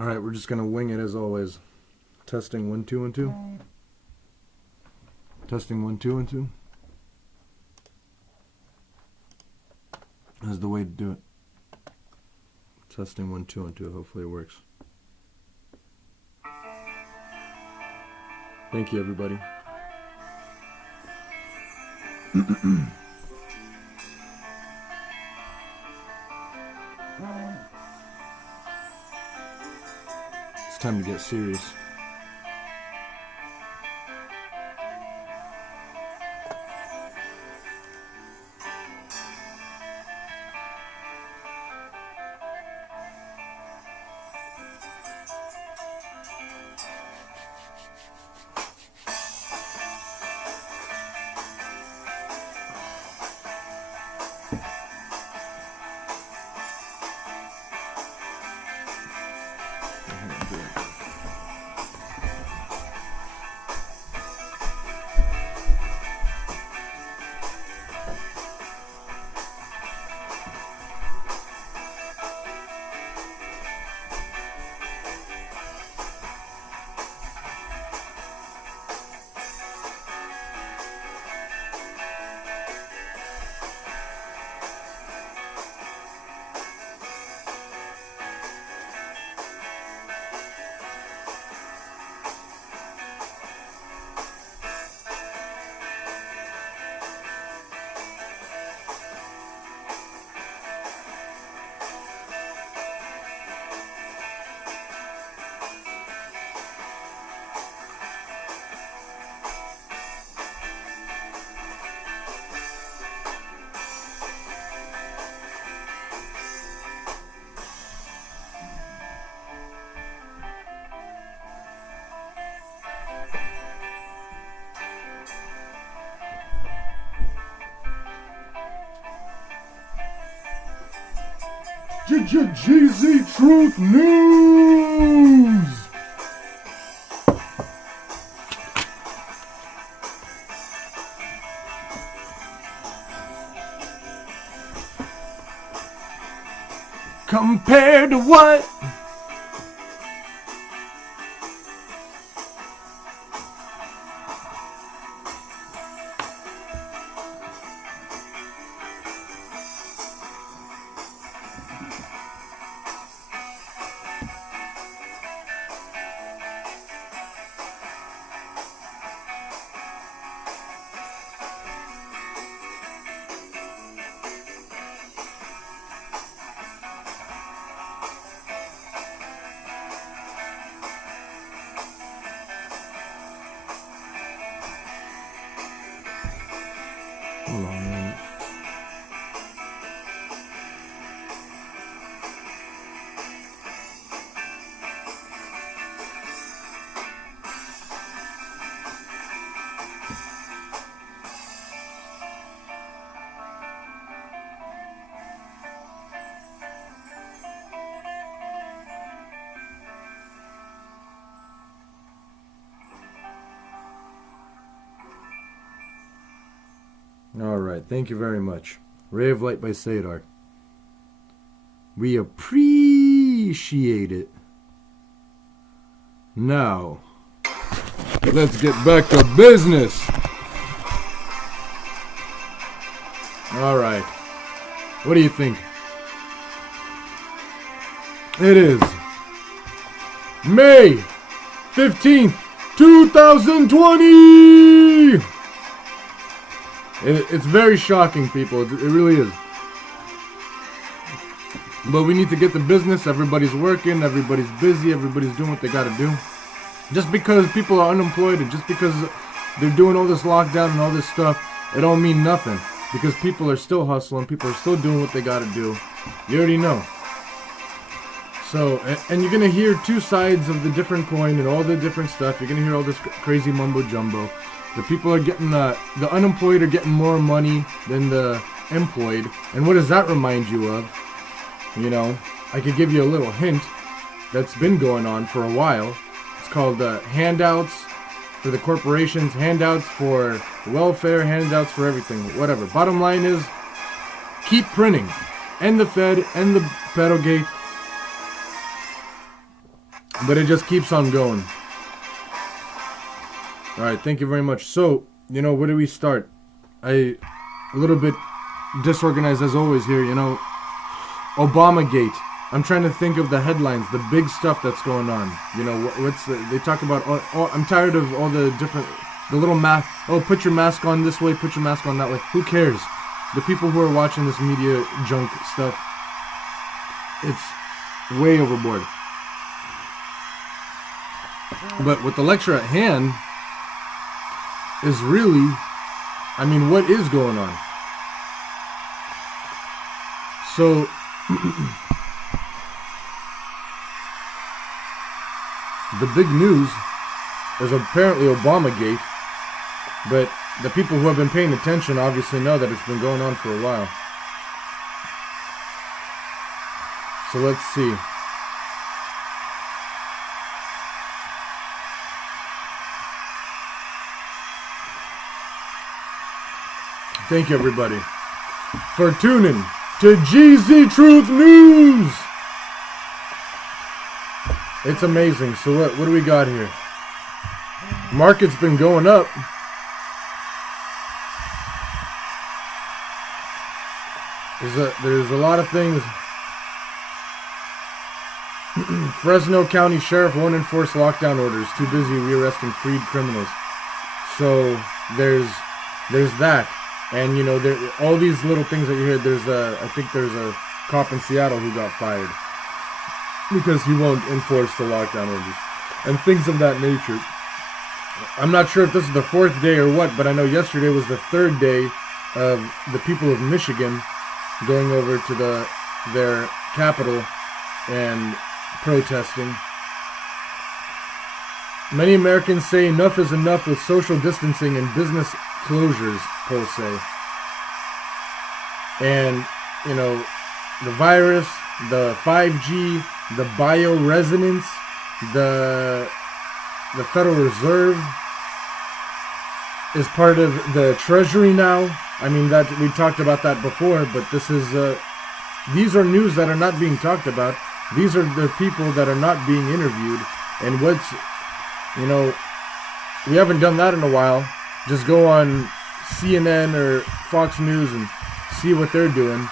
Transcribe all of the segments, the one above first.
Alright, we're just going to wing it as always. Testing 1 2 1 2. Testing 1 2 1 2. That's the way to do it. Testing 1 2 1 2. Hopefully it works. Thank you, everybody. It's time to get serious. Geezy Truth News! Compared to what? Hold on a minute. Alright, thank you very much. Ray of Light by Sadar. We appreciate it. Now, let's get back to business. Alright, what do you think? It is May 15th, 2020! It's very shocking, people. It really is. But we need to get to business. Everybody's working. Everybody's busy. Everybody's doing what they got to do. Just because people are unemployed and just because they're doing all this lockdown and all this stuff, it don't mean nothing. Because people are still hustling. People are still doing what they got to do. You already know. So, and you're going to hear two sides of the different coin and all the different stuff. You're going to hear all this crazy mumbo jumbo. The people are getting, the unemployed are getting more money than the employed. And what does that remind you of? You know, I could give you a little hint that's been going on for a while. It's called handouts for the corporations, handouts for welfare, handouts for everything, whatever. Bottom line is, keep printing. End the Fed, end the pedogate. But it just keeps on going. Alright, thank you very much. So, where do we start? A little bit disorganized as always here, Obamagate. I'm trying to think of the headlines, the big stuff that's going on. They talk about, I'm tired of all the little mask, put your mask on this way, put your mask on that way. Who cares? The people who are watching this media junk stuff, it's way overboard. But with the lecture at hand is really, what is going on? So, the big news is apparently Obamagate, but the people who have been paying attention obviously know that it's been going on for a while. So let's see. Thank you, everybody, for tuning to Geezy Truth News. It's amazing. So what do we got here? Market's been going up. There's a lot of things. Fresno County Sheriff won't enforce lockdown orders. Too busy rearresting freed criminals. So there's that. And all these little things that you hear. I think there's a cop in Seattle who got fired because he won't enforce the lockdown orders and things of that nature. I'm not sure if this is the fourth day or what, but I know yesterday was the third day of the people of Michigan going over to their capital and protesting. Many Americans say enough is enough with social distancing and business closures, polls say. And, the virus, the 5G, the bioresonance, the Federal Reserve is part of the Treasury now. That we talked about that before, but these are news that are not being talked about. These are the people that are not being interviewed. And we haven't done that in a while. Just go on CNN or Fox News and see what they're doing.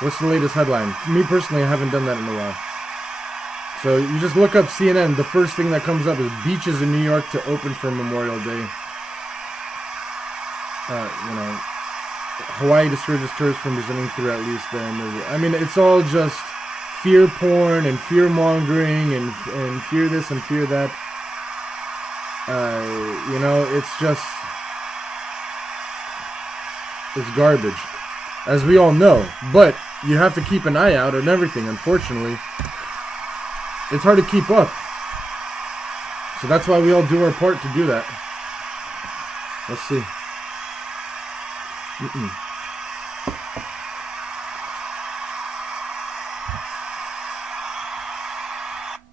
What's the latest headline? Me personally, I haven't done that in a while. So you just look up CNN. The first thing that comes up is beaches in New York to open for Memorial Day. Hawaii discourages tourists from visiting through at least the end of it. It's all just fear porn and fear mongering and fear this and fear that. It's garbage, as we all know. But you have to keep an eye out on everything. Unfortunately, it's hard to keep up. So that's why we all do our part to do that. Let's see.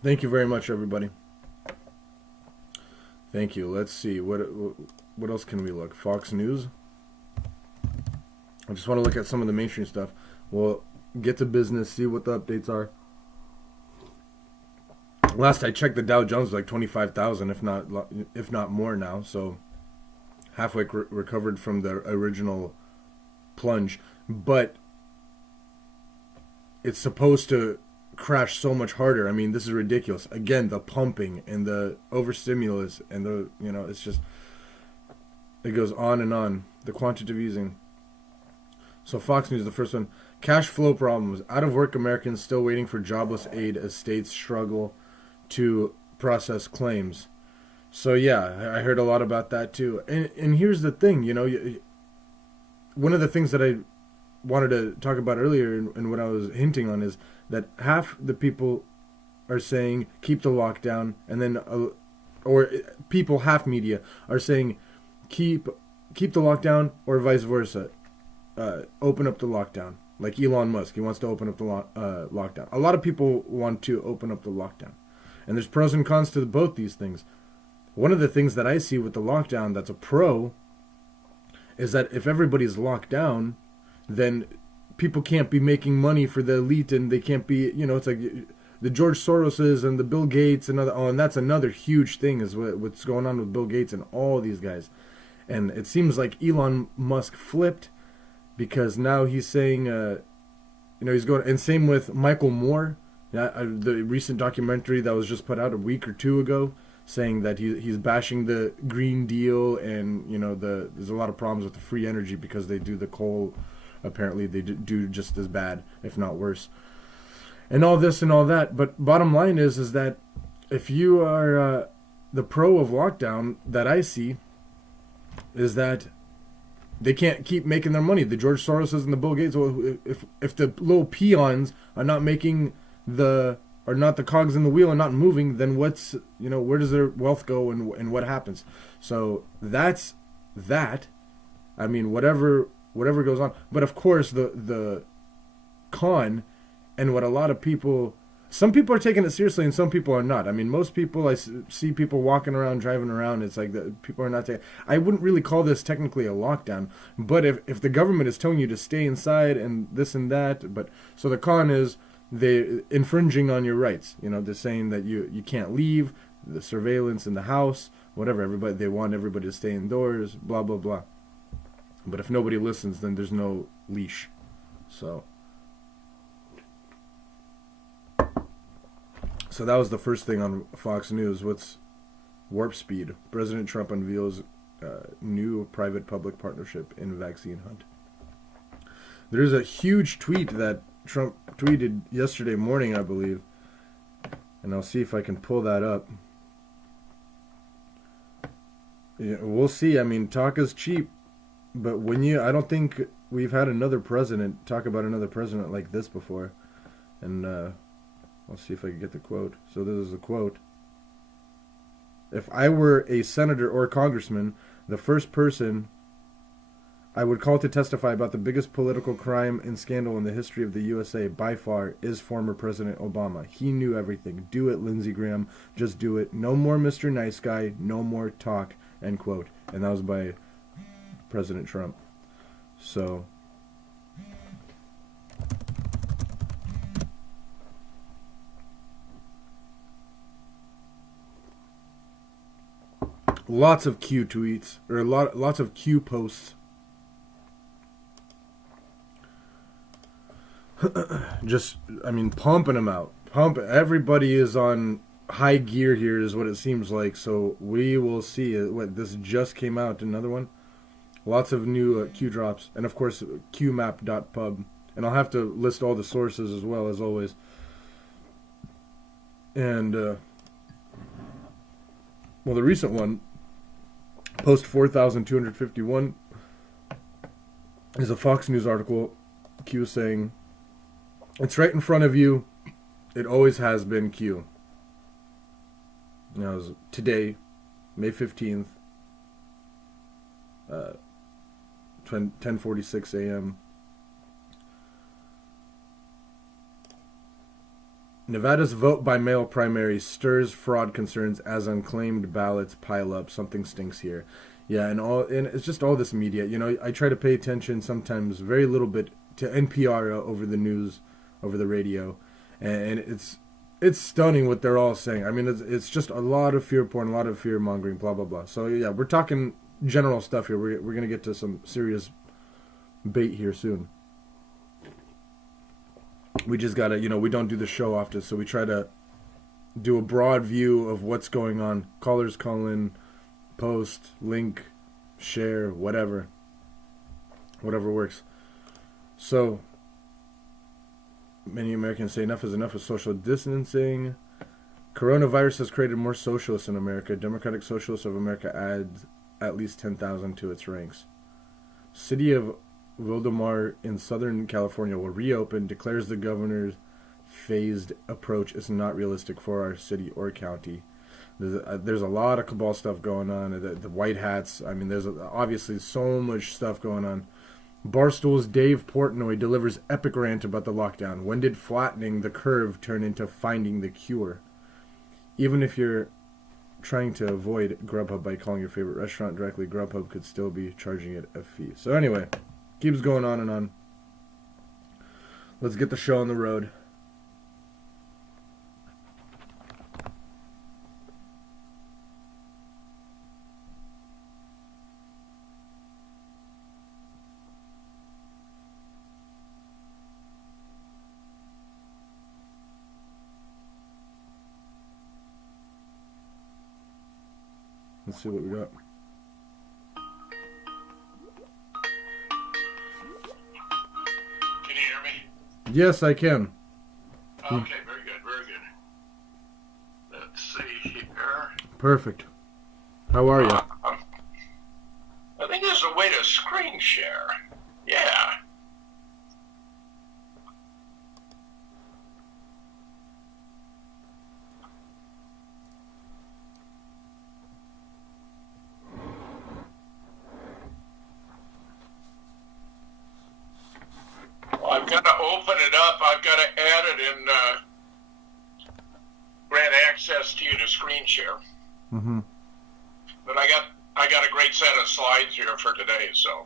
Thank you very much, everybody. Thank you. Let's see. What else can we look? Fox News. I just want to look at some of the mainstream stuff. We'll get to business, see what the updates are. Last I checked, the Dow Jones was like 25,000, if not more now. So halfway recovered from the original plunge, but it's supposed to crash so much harder. This is ridiculous. Again, the pumping and the overstimulus and it's just, it goes on and on. The quantitative easing. So Fox News, the first one. Cash flow problems. Out of work Americans still waiting for jobless aid as states struggle to process claims. So yeah, I heard a lot about that too. And here's the thing, one of the things that I wanted to talk about earlier and what I was hinting on is that half the people are saying keep the lockdown, and then or people, half media are saying keep the lockdown, or vice versa. Open up the lockdown. Like Elon Musk, he wants to open up the lockdown. A lot of people want to open up the lockdown. And there's pros and cons to both these things. One of the things that I see with the lockdown that's a pro is that if everybody's locked down, then people can't be making money for the elite, and they can't be, it's like the George Soroses and the Bill Gates and other. Oh, and that's another huge thing is what's going on with Bill Gates and all these guys. And it seems like Elon Musk flipped because now he's saying, he's going. And same with Michael Moore, the recent documentary that was just put out a week or two ago, saying that he's bashing the Green Deal and there's a lot of problems with the free energy because they do the coal. Apparently, they do just as bad, if not worse. And all this and all that. But bottom line is that if you are the pro of lockdown that I see is that they can't keep making their money. The George Soroses and the Bill Gates, well, if the little peons are not making are not the cogs in the wheel and not moving, then what's, where does their wealth go and what happens? So that's that. I mean, whatever goes on. But of course, the con and what a lot of people, some people are taking it seriously and some people are not. I mean, most people, I see people walking around, driving around. It's like people are not taking. I wouldn't really call this technically a lockdown. But if the government is telling you to stay inside and this and that, so the con is they infringing on your rights. They're saying that you can't leave, the surveillance in the house, whatever. They want everybody to stay indoors, blah, blah, blah. But if nobody listens, then there's no leash. So that was the first thing on Fox News. What's warp speed? President Trump unveils new private-public partnership in vaccine hunt. There's a huge tweet that Trump tweeted yesterday morning, I believe. And I'll see if I can pull that up. Yeah, we'll see. I mean, talk is cheap. But I don't think we've had another president talk about another president like this before. And I'll see if I can get the quote. So this is a quote. If I were a senator or a congressman, the first person I would call to testify about the biggest political crime and scandal in the history of the USA by far is former President Obama. He knew everything. Do it, Lindsey Graham. Just do it. No more Mr. Nice Guy. No more talk. End quote. And that was by President Trump. So lots of Q tweets or lots of Q posts. Just, I mean, pumping them out. Everybody is on high gear here, is what it seems like. So we will see. What this just came out, another one. Lots of new Q drops, and of course qmap.pub. And I'll have to list all the sources as well as always. And well, the recent one, post 4,251, is a Fox News article. Q saying, "It's right in front of you. It always has been Q." Now, it was today, May 15th, 10:46 a.m. Nevada's vote-by-mail primary stirs fraud concerns as unclaimed ballots pile up. Something stinks here. Yeah, and it's just all this media. I try to pay attention sometimes, very little bit, to NPR over the news, over the radio, and it's stunning what they're all saying. I mean, it's just a lot of fear porn, a lot of fear mongering, blah blah blah. So yeah, we're talking general stuff here. We're gonna get to some serious bait here soon. We just gotta, we don't do the show often, so we try to do a broad view of what's going on. Callers call in, post, link, share, whatever works. So many Americans say enough is enough of social distancing. Coronavirus has created more socialists in America. Democratic Socialists of America adds at least 10,000 to its ranks. City of Vildemar in Southern California will reopen, declares the governor's phased approach is not realistic for our city or county. There's a lot of cabal stuff going on. The white hats, I mean, there's obviously so much stuff going on. Barstool's Dave Portnoy delivers epic rant about the lockdown. When did flattening the curve turn into finding the cure? Even if you're trying to avoid Grubhub by calling your favorite restaurant directly, Grubhub could still be charging it a fee. So anyway, keeps going on and on. Let's get the show on the road. Let's see what we got. Can you hear me? Yes, I can. Okay, very good, very good. Let's see here. Perfect. How are you? I think there's a way to screen share. Yeah. Well, I've got to open it up. I've got to add it in, grant access to you to screen share. Mm-hmm. But I got a great set of slides here for today, so.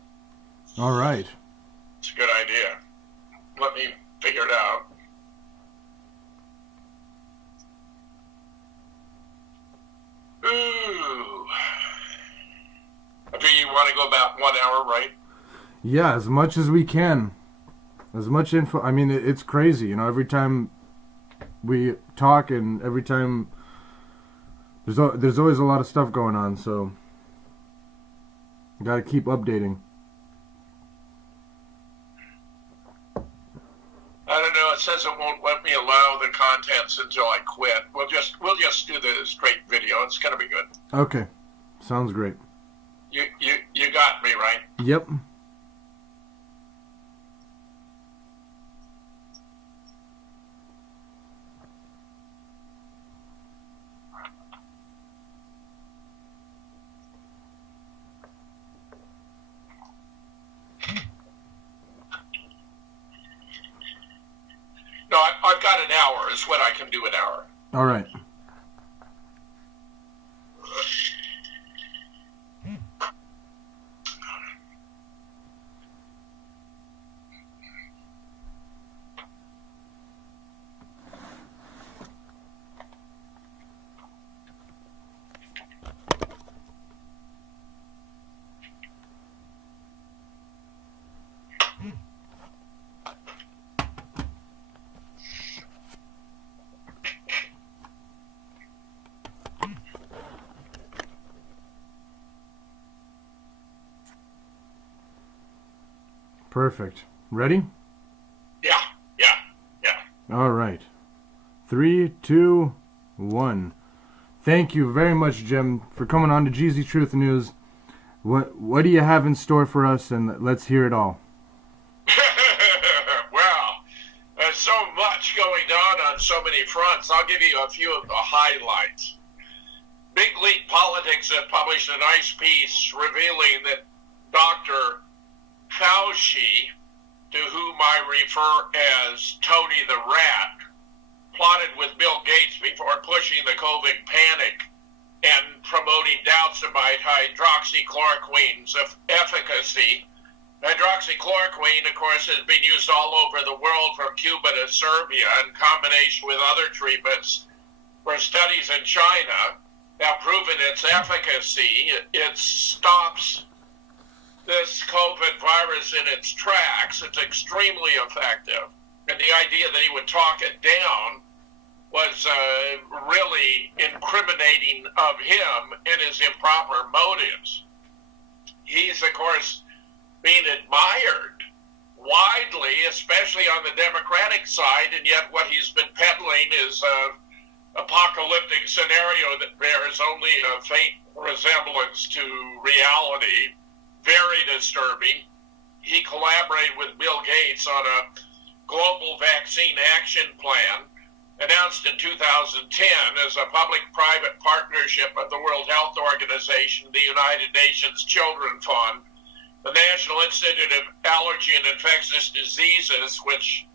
All right. It's a good idea. Let me figure it out. Ooh. Do you want to go about 1 hour, right? Yeah, as much as we can. As much info. I mean, it's crazy. You know, every time we talk and every time there's always a lot of stuff going on, so got to keep updating. I don't know. It says it won't let me allow the contents until I quit. We'll just do the straight video. It's gonna be good. Okay, sounds great. You got me right. Yep. No, I've got an hour. Is what I can do an hour. All right. Perfect. Ready? Yeah. All right. 3, 2, 1. Thank you very much, Jim, for coming on to Geezy Truth News. What do you have in store for us? And let's hear it all. Well, there's so much going on so many fronts. I'll give you a few of the highlights. Big League Politics have published a nice piece revealing that Dr. Fauci, to whom I refer as Tony the Rat, plotted with Bill Gates before pushing the COVID panic and promoting doubts about hydroxychloroquine's efficacy. Hydroxychloroquine, of course, has been used all over the world from Cuba to Serbia in combination with other treatments, where studies in China have proven its efficacy. It stops this COVID virus in its tracks. It's extremely effective. And the idea that he would talk it down was really incriminating of him and his improper motives. He's, of course, being admired widely, especially on the Democratic side, and yet what he's been peddling is an apocalyptic scenario that bears only a faint resemblance to reality. Very disturbing. He collaborated with Bill Gates on a global vaccine action plan announced in 2010 as a public-private partnership of the World Health Organization, the United Nations Children's Fund, the National Institute of Allergy and Infectious Diseases, which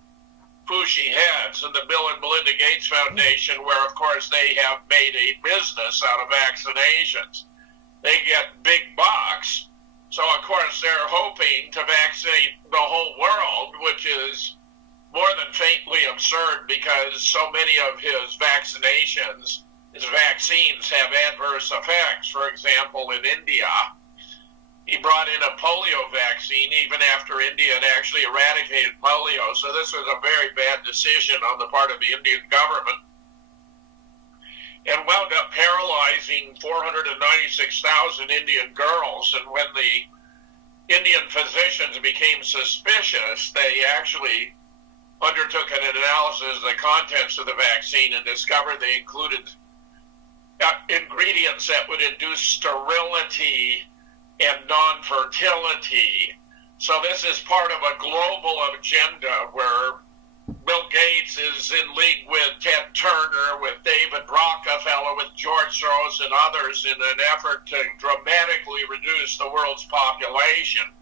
Fauci heads, and the Bill and Melinda Gates Foundation, where, of course, they have made a business out of vaccinations. They get big bucks. So, of course, they're hoping to vaccinate the whole world, which is more than faintly absurd because so many of his vaccines have adverse effects. For example, in India, he brought in a polio vaccine even after India had actually eradicated polio. So this was a very bad decision on the part of the Indian government. and wound up paralyzing 496,000 Indian girls. And when the Indian physicians became suspicious, they actually undertook an analysis of the contents of the vaccine and discovered they included ingredients that would induce sterility and non-fertility. So this is part of a global agenda where Bill Gates is in league with Ted Turner, with David Rockefeller, with George Soros and others in an effort to dramatically reduce the world's population.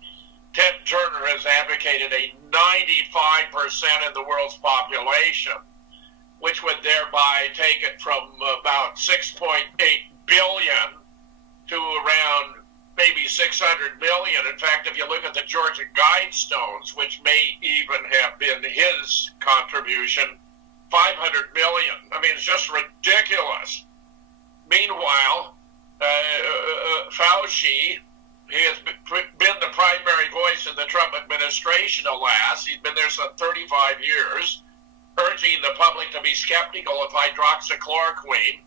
Ted Turner has advocated a 95% of the world's population, which would thereby take it from about 6.8 billion to around maybe 600 million. In fact, if you look at the Georgia Guidestones, which may even have been his contribution, 500 million. I mean, it's just ridiculous. Meanwhile, Fauci, he has been the primary voice in the Trump administration, alas. He's been there for 35 years, urging the public to be skeptical of hydroxychloroquine,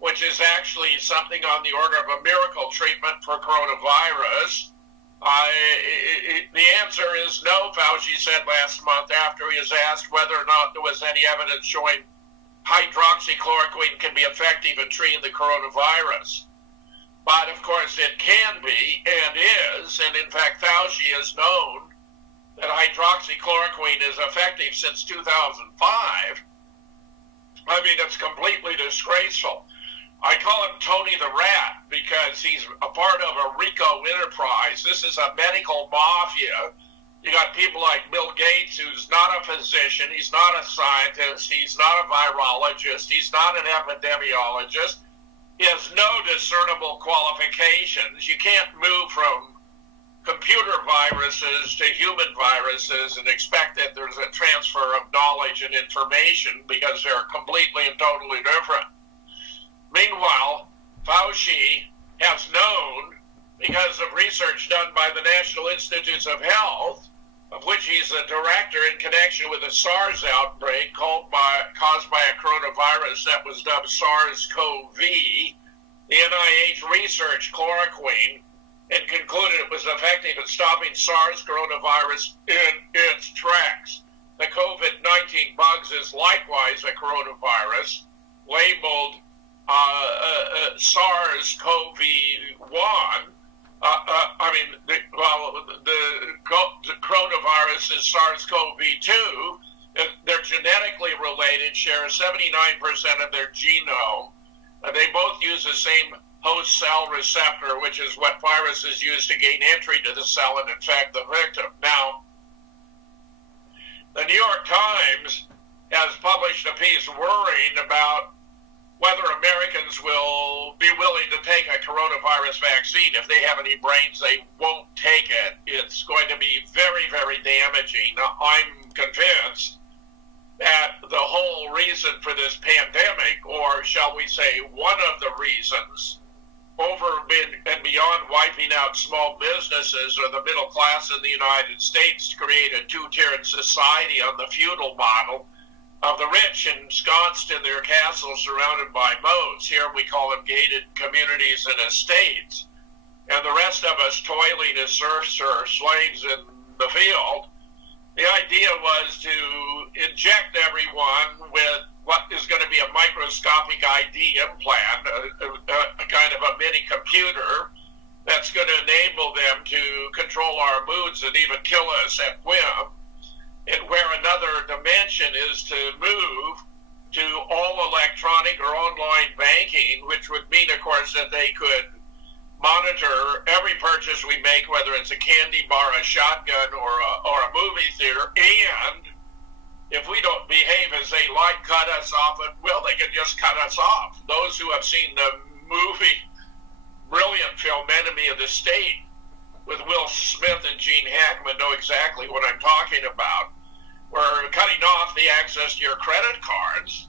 which is actually something on the order of a miracle treatment for coronavirus. The answer is no, Fauci said last month after he was asked whether or not there was any evidence showing hydroxychloroquine can be effective in treating the coronavirus. But of course it can be and is, and in fact Fauci has known that hydroxychloroquine is effective since 2005. I mean, it's completely disgraceful. I call him Tony the Rat because he's a part of a RICO enterprise. This is a medical mafia. You got people like Bill Gates, who's not a physician, he's not a scientist, he's not a virologist, he's not an epidemiologist. He has no discernible qualifications. You can't move from computer viruses to human viruses and expect that there's a transfer of knowledge and information because they're completely and totally different. Meanwhile, Fauci has known, because of research done by the National Institutes of Health, of which he's a director in connection with a SARS outbreak caused by a coronavirus that was dubbed SARS-CoV, the NIH researched chloroquine and concluded it was effective at stopping SARS coronavirus in its tracks. The COVID-19 bugs is likewise a coronavirus labeled SARS-CoV-1. The coronavirus is SARS-CoV-2. They're genetically related, share 79% of their genome. They both use the same host cell receptor, which is what viruses use to gain entry to the cell and infect the victim. Now, the New York Times has published a piece worrying about whether Americans will be willing to take a coronavirus vaccine. If they have any brains, they won't take it. It's going to be very, very damaging. I'm convinced that the whole reason for this pandemic, or shall we say one of the reasons, over and beyond wiping out small businesses or the middle class in the United States to create a two-tiered society on the feudal model of the rich ensconced in their castles surrounded by moats. Here we call them gated communities and estates. And the rest of us toiling as serfs or slaves in the field. The idea was to inject everyone with what is going to be a microscopic ID implant, a kind of a mini computer that's going to enable them to control our moods and even kill us at whim. And where another dimension is to move to all electronic or online banking, which would mean, of course, that they could monitor every purchase we make, whether it's a candy bar, a shotgun, or a movie theater, and if we don't behave as they like, cut us off at will. They can just cut us off. Those who have seen the movie, brilliant film, Enemy of the State, with Will Smith and Gene Hackman know exactly what I'm talking about. We're cutting off the access to your credit cards,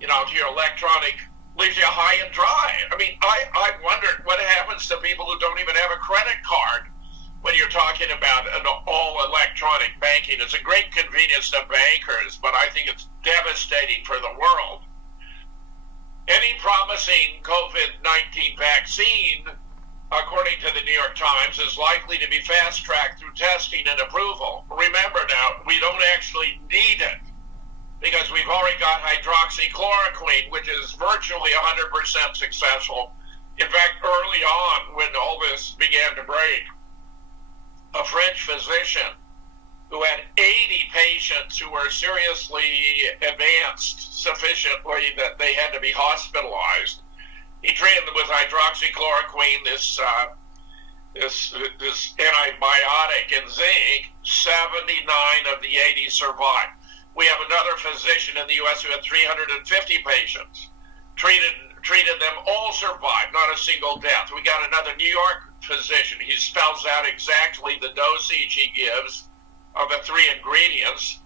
to your electronic, leaves you high and dry. I mean, I wondered what happens to people who don't even have a credit card when you're talking about an all-electronic banking. It's a great convenience to bankers, but I think it's devastating for the world. Any promise promising COVID-19 vaccine, according to the New York Times, is likely to be fast-tracked through testing and approval. Remember now, we don't actually need it because we've already got hydroxychloroquine, which is virtually 100% successful. In fact, early on, when all this began to break, a French physician who had 80 patients who were seriously advanced sufficiently that they had to be hospitalized, he treated them with hydroxychloroquine, this antibiotic, and zinc. 79 of the 80 survived. We have another physician in the U.S. who had 350 patients. Treated them, all survived, not a single death. We got another New York physician. He spells out exactly the dosage he gives of the three ingredients.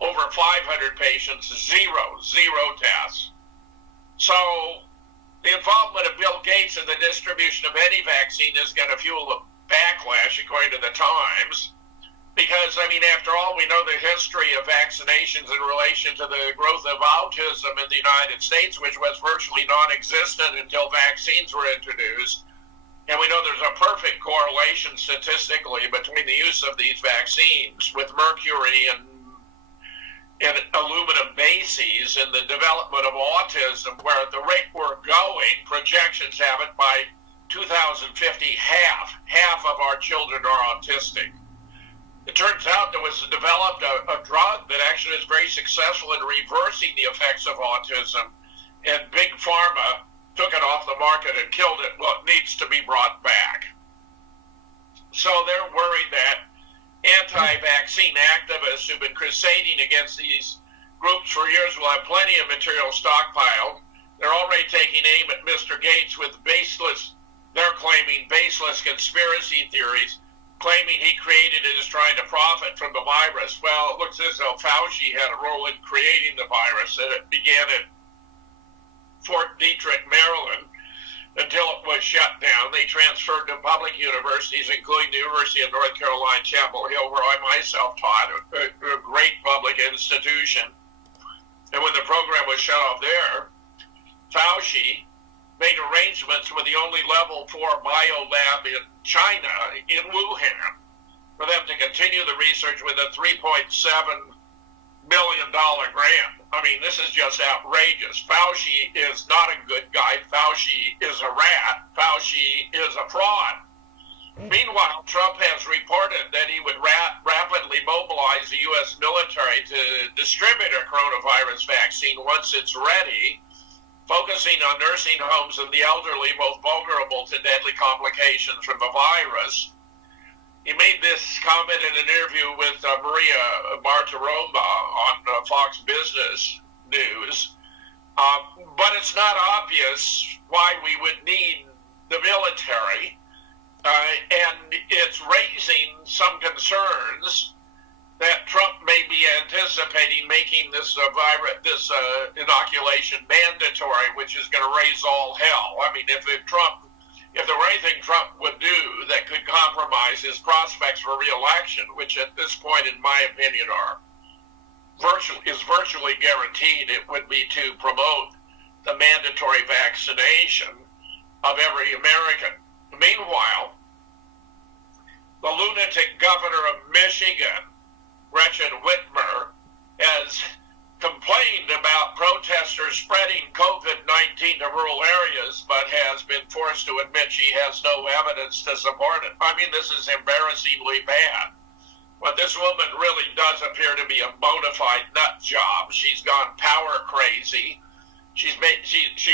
Over 500 patients, zero deaths. So the involvement of Bill Gates in the distribution of any vaccine is going to fuel a backlash, according to the Times, because, I mean, after all, we know the history of vaccinations in relation to the growth of autism in the United States, which was virtually non-existent until vaccines were introduced. And we know there's a perfect correlation statistically between the use of these vaccines with mercury and aluminum bases and the development of autism, where at the rate we're going, projections have it by 2050, half of our children are autistic. It turns out there was developed a drug that actually is very successful in reversing the effects of autism, and Big Pharma took it off the market and killed it. Well, it needs to be brought back. So they're worried that anti-vaccine activists who've been crusading against these groups for years will have plenty of material stockpiled. They're already taking aim at Mr. Gates with they're claiming baseless conspiracy theories, claiming he created it, is trying to profit from the virus. Well, it looks as though Fauci had a role in creating the virus, and it began at Fort Detrick, Maryland, until it was shut down. They transferred to public universities, including the University of North Carolina, Chapel Hill, where I myself taught, a great public institution. And when the program was shut off there, Fauci made arrangements with the only level 4 biolab in China, in Wuhan, for them to continue the research with a $3.7 million grant. I mean, this is just outrageous. Fauci is not a good guy. Fauci is a rat. Fauci is a fraud. Meanwhile, Trump has reported that he would rapidly mobilize the U.S. military to distribute a coronavirus vaccine once it's ready, focusing on nursing homes and the elderly, most vulnerable to deadly complications from the virus. He made this comment in an interview with Maria Bartiromo on Fox Business News, but it's not obvious why we would need the military, and it's raising some concerns that Trump may be anticipating making this inoculation mandatory, which is going to raise all hell. I mean, if there were anything Trump would do that could compromise his prospects for re-election, which at this point, in my opinion, is virtually guaranteed, it would be to promote the mandatory vaccination of every American. Meanwhile, the lunatic governor of Michigan, Gretchen Whitmer, has complained about protesters spreading COVID-19 to rural areas, but has been forced to admit she has no evidence to support it. I mean, this is embarrassingly bad. But this woman really does appear to be a bona fide nut job. She's gone power crazy. She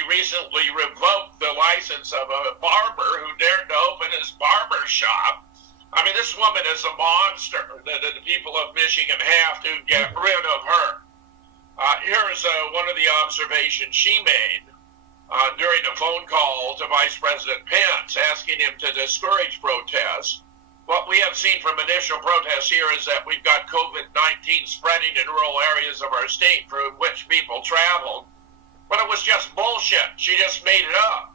recently revoked the license of a barber who dared to open his barber shop. I mean, this woman is a monster. The people of Michigan have to get rid of her. Here's one of the observations she made during a phone call to Vice President Pence, asking him to discourage protests. What we have seen from initial protests here is that we've got COVID-19 spreading in rural areas of our state through which people traveled. But it was just bullshit. She just made it up.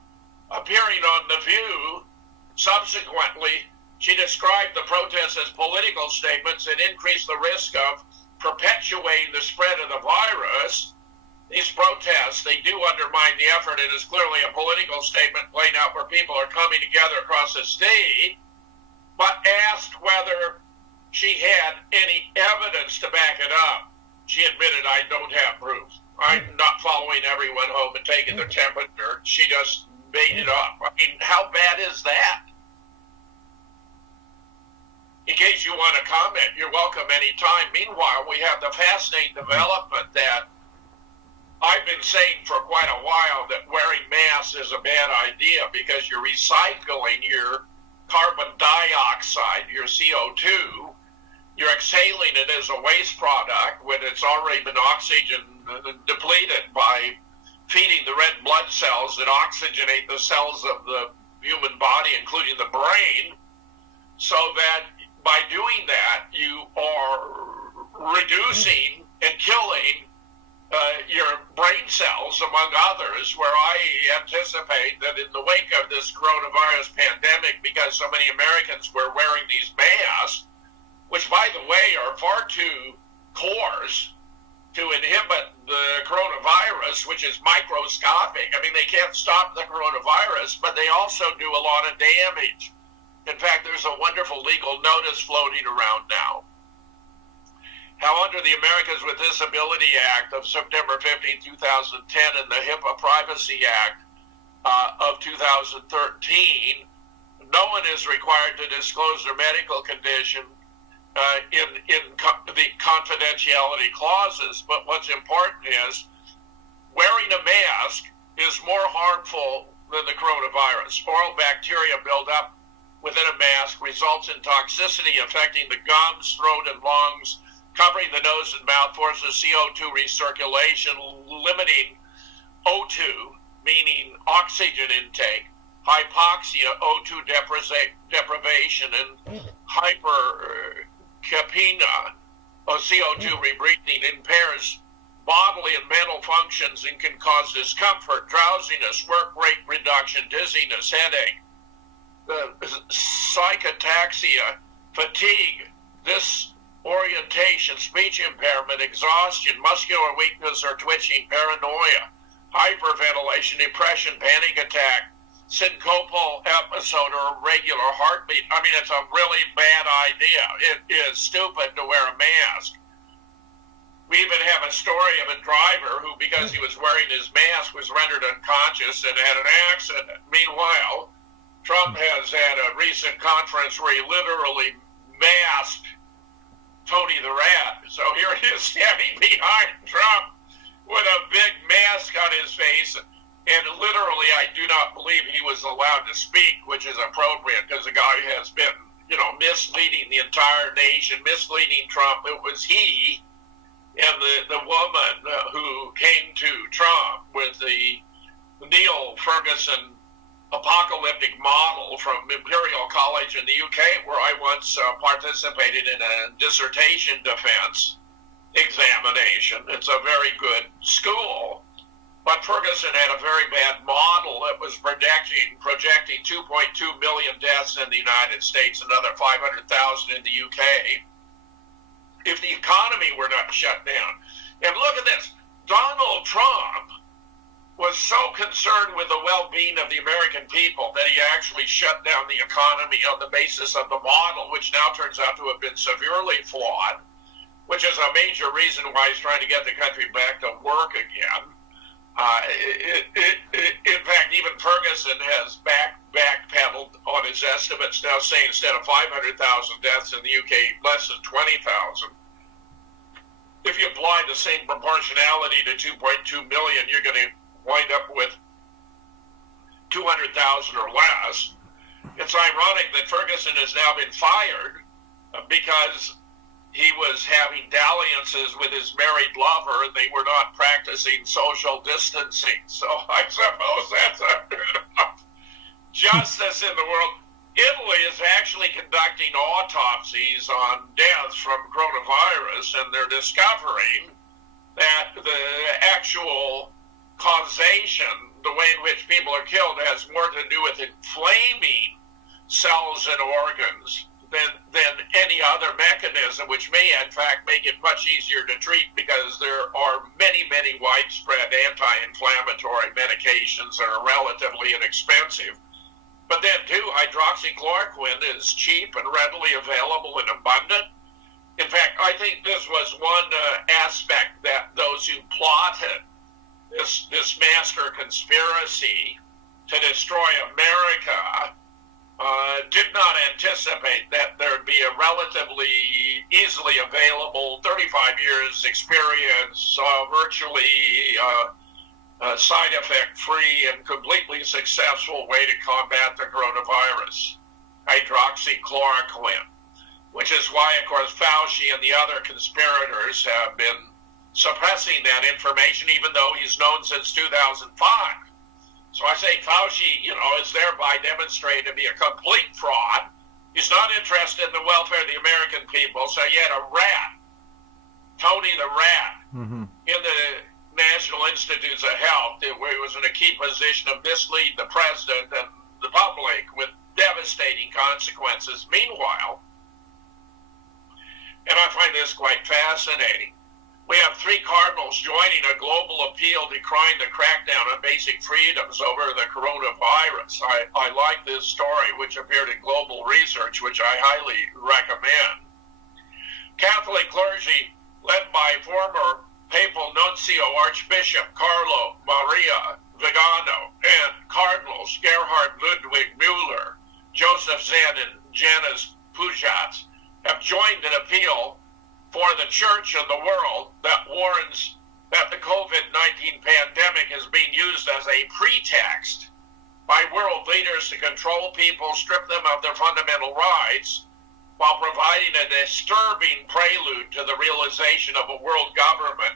Appearing on The View, subsequently, she described the protests as political statements that increase the risk of perpetuating the spread of the virus. these protests, they do undermine the effort. It is clearly a political statement playing out where people are coming together across the state, but asked whether she had any evidence to back it up. She admitted, I don't have proof. I'm not following everyone home and taking their temperature. She just made it up. I mean, how bad is that? In case you want to comment, you're welcome anytime. Meanwhile, we have the fascinating development that I've been saying for quite a while, that wearing masks is a bad idea because you're recycling your carbon dioxide, your CO2. You're exhaling it as a waste product when it's already been oxygen depleted by feeding the red blood cells that oxygenate the cells of the human body, including the brain, so that by doing that, you are reducing and killing your brain cells, among others, where I anticipate that in the wake of this coronavirus pandemic, because so many Americans were wearing these masks, which, by the way, are far too coarse to inhibit the coronavirus, which is microscopic. I mean, they can't stop the coronavirus, but they also do a lot of damage. In fact, there's a wonderful legal notice floating around now. How under the Americans with Disability Act of September 15, 2010 and the HIPAA Privacy Act of 2013, no one is required to disclose their medical condition in the confidentiality clauses. But what's important is wearing a mask is more harmful than the coronavirus. Oral bacteria build up within a mask, results in toxicity affecting the gums, throat, and lungs. Covering the nose and mouth forces CO2 recirculation, limiting O2, meaning oxygen intake, hypoxia, O2 deprivation, and hypercapnia, CO2 rebreathing, impairs bodily and mental functions and can cause discomfort, drowsiness, work rate reduction, dizziness, headache, psychotaxia, fatigue, disorientation, speech impairment, exhaustion, muscular weakness or twitching, paranoia, hyperventilation, depression, panic attack, syncopal episode or irregular heartbeat. I mean, it's a really bad idea. It is stupid to wear a mask. We even have a story of a driver who, because he was wearing his mask, was rendered unconscious and had an accident. Meanwhile, Trump has had a recent conference where he literally masked Tony the Rat. So here he is standing behind Trump with a big mask on his face. And literally, I do not believe he was allowed to speak, which is appropriate because the guy has been, misleading the entire nation, misleading Trump. It was he and the woman who came to Trump with the Neil Ferguson apocalyptic model from Imperial College in the UK, where I once participated in a dissertation defense examination. It's a very good school, but Ferguson had a very bad model that was projecting 2.2 million deaths in the United States, another 500,000 in the UK, if the economy were not shut down. And look at this, Donald Trump was so concerned with the well-being of the American people that he actually shut down the economy on the basis of the model, which now turns out to have been severely flawed, which is a major reason why he's trying to get the country back to work again. In fact, even Ferguson has backpedaled on his estimates now, saying instead of 500,000 deaths in the UK, less than 20,000. If you apply the same proportionality to 2.2 million, you're going to wind up with 200,000 or less. It's ironic that Ferguson has now been fired because he was having dalliances with his married lover and they were not practicing social distancing. So I suppose that's enough justice in the world. Italy is actually conducting autopsies on deaths from coronavirus, and they're discovering that the actual causation, the way in which people are killed, has more to do with inflaming cells and organs than any other mechanism, which may in fact make it much easier to treat because there are many, many widespread anti-inflammatory medications that are relatively inexpensive. But then too, hydroxychloroquine is cheap and readily available and abundant. In fact, I think this was one aspect that those who plotted this master conspiracy to destroy America did not anticipate that there'd be a relatively easily available 35 years experience, virtually side effect free and completely successful way to combat the coronavirus, hydroxychloroquine, which is why, of course, Fauci and the other conspirators have been suppressing that information, even though he's known since 2005. So I say Fauci, is thereby demonstrated to be a complete fraud. He's not interested in the welfare of the American people. So you had a rat, Tony the rat, in the National Institutes of Health, where he was in a key position of mislead the president and the public with devastating consequences. Meanwhile, and I find this quite fascinating, we have three cardinals joining a global appeal decrying the crackdown on basic freedoms over the coronavirus. I like this story, which appeared in Global Research, which I highly recommend. Catholic clergy, led by former Papal Nuncio Archbishop Carlo Maria Vigano and Cardinals Gerhard Ludwig Müller, Joseph Zen, and Janis Pujats, have joined an appeal for the church and the world that warns that the COVID-19 pandemic is being used as a pretext by world leaders to control people, strip them of their fundamental rights, while providing a disturbing prelude to the realization of a world government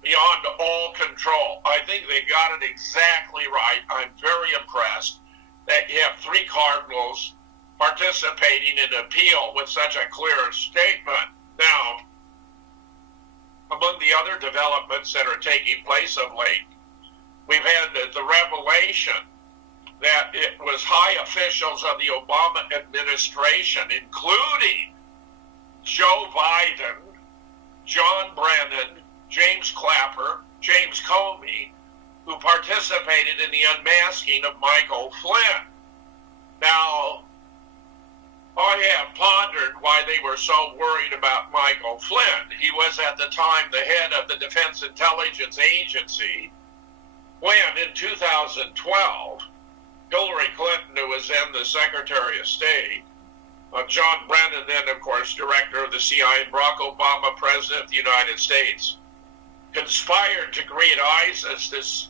beyond all control. I think they got it exactly right. I'm very impressed that you have three cardinals participating in an appeal with such a clear statement. Now, among the other developments that are taking place of late, we've had the revelation that it was high officials of the Obama administration, including Joe Biden, John Brennan, James Clapper, James Comey, who participated in the unmasking of Michael Flynn. Now, I have pondered why they were so worried about Michael Flynn. He was at the time the head of the Defense Intelligence Agency when, in 2012, Hillary Clinton, who was then the Secretary of State, John Brennan, then, of course, Director of the CIA, and Barack Obama, President of the United States, conspired to create ISIS, this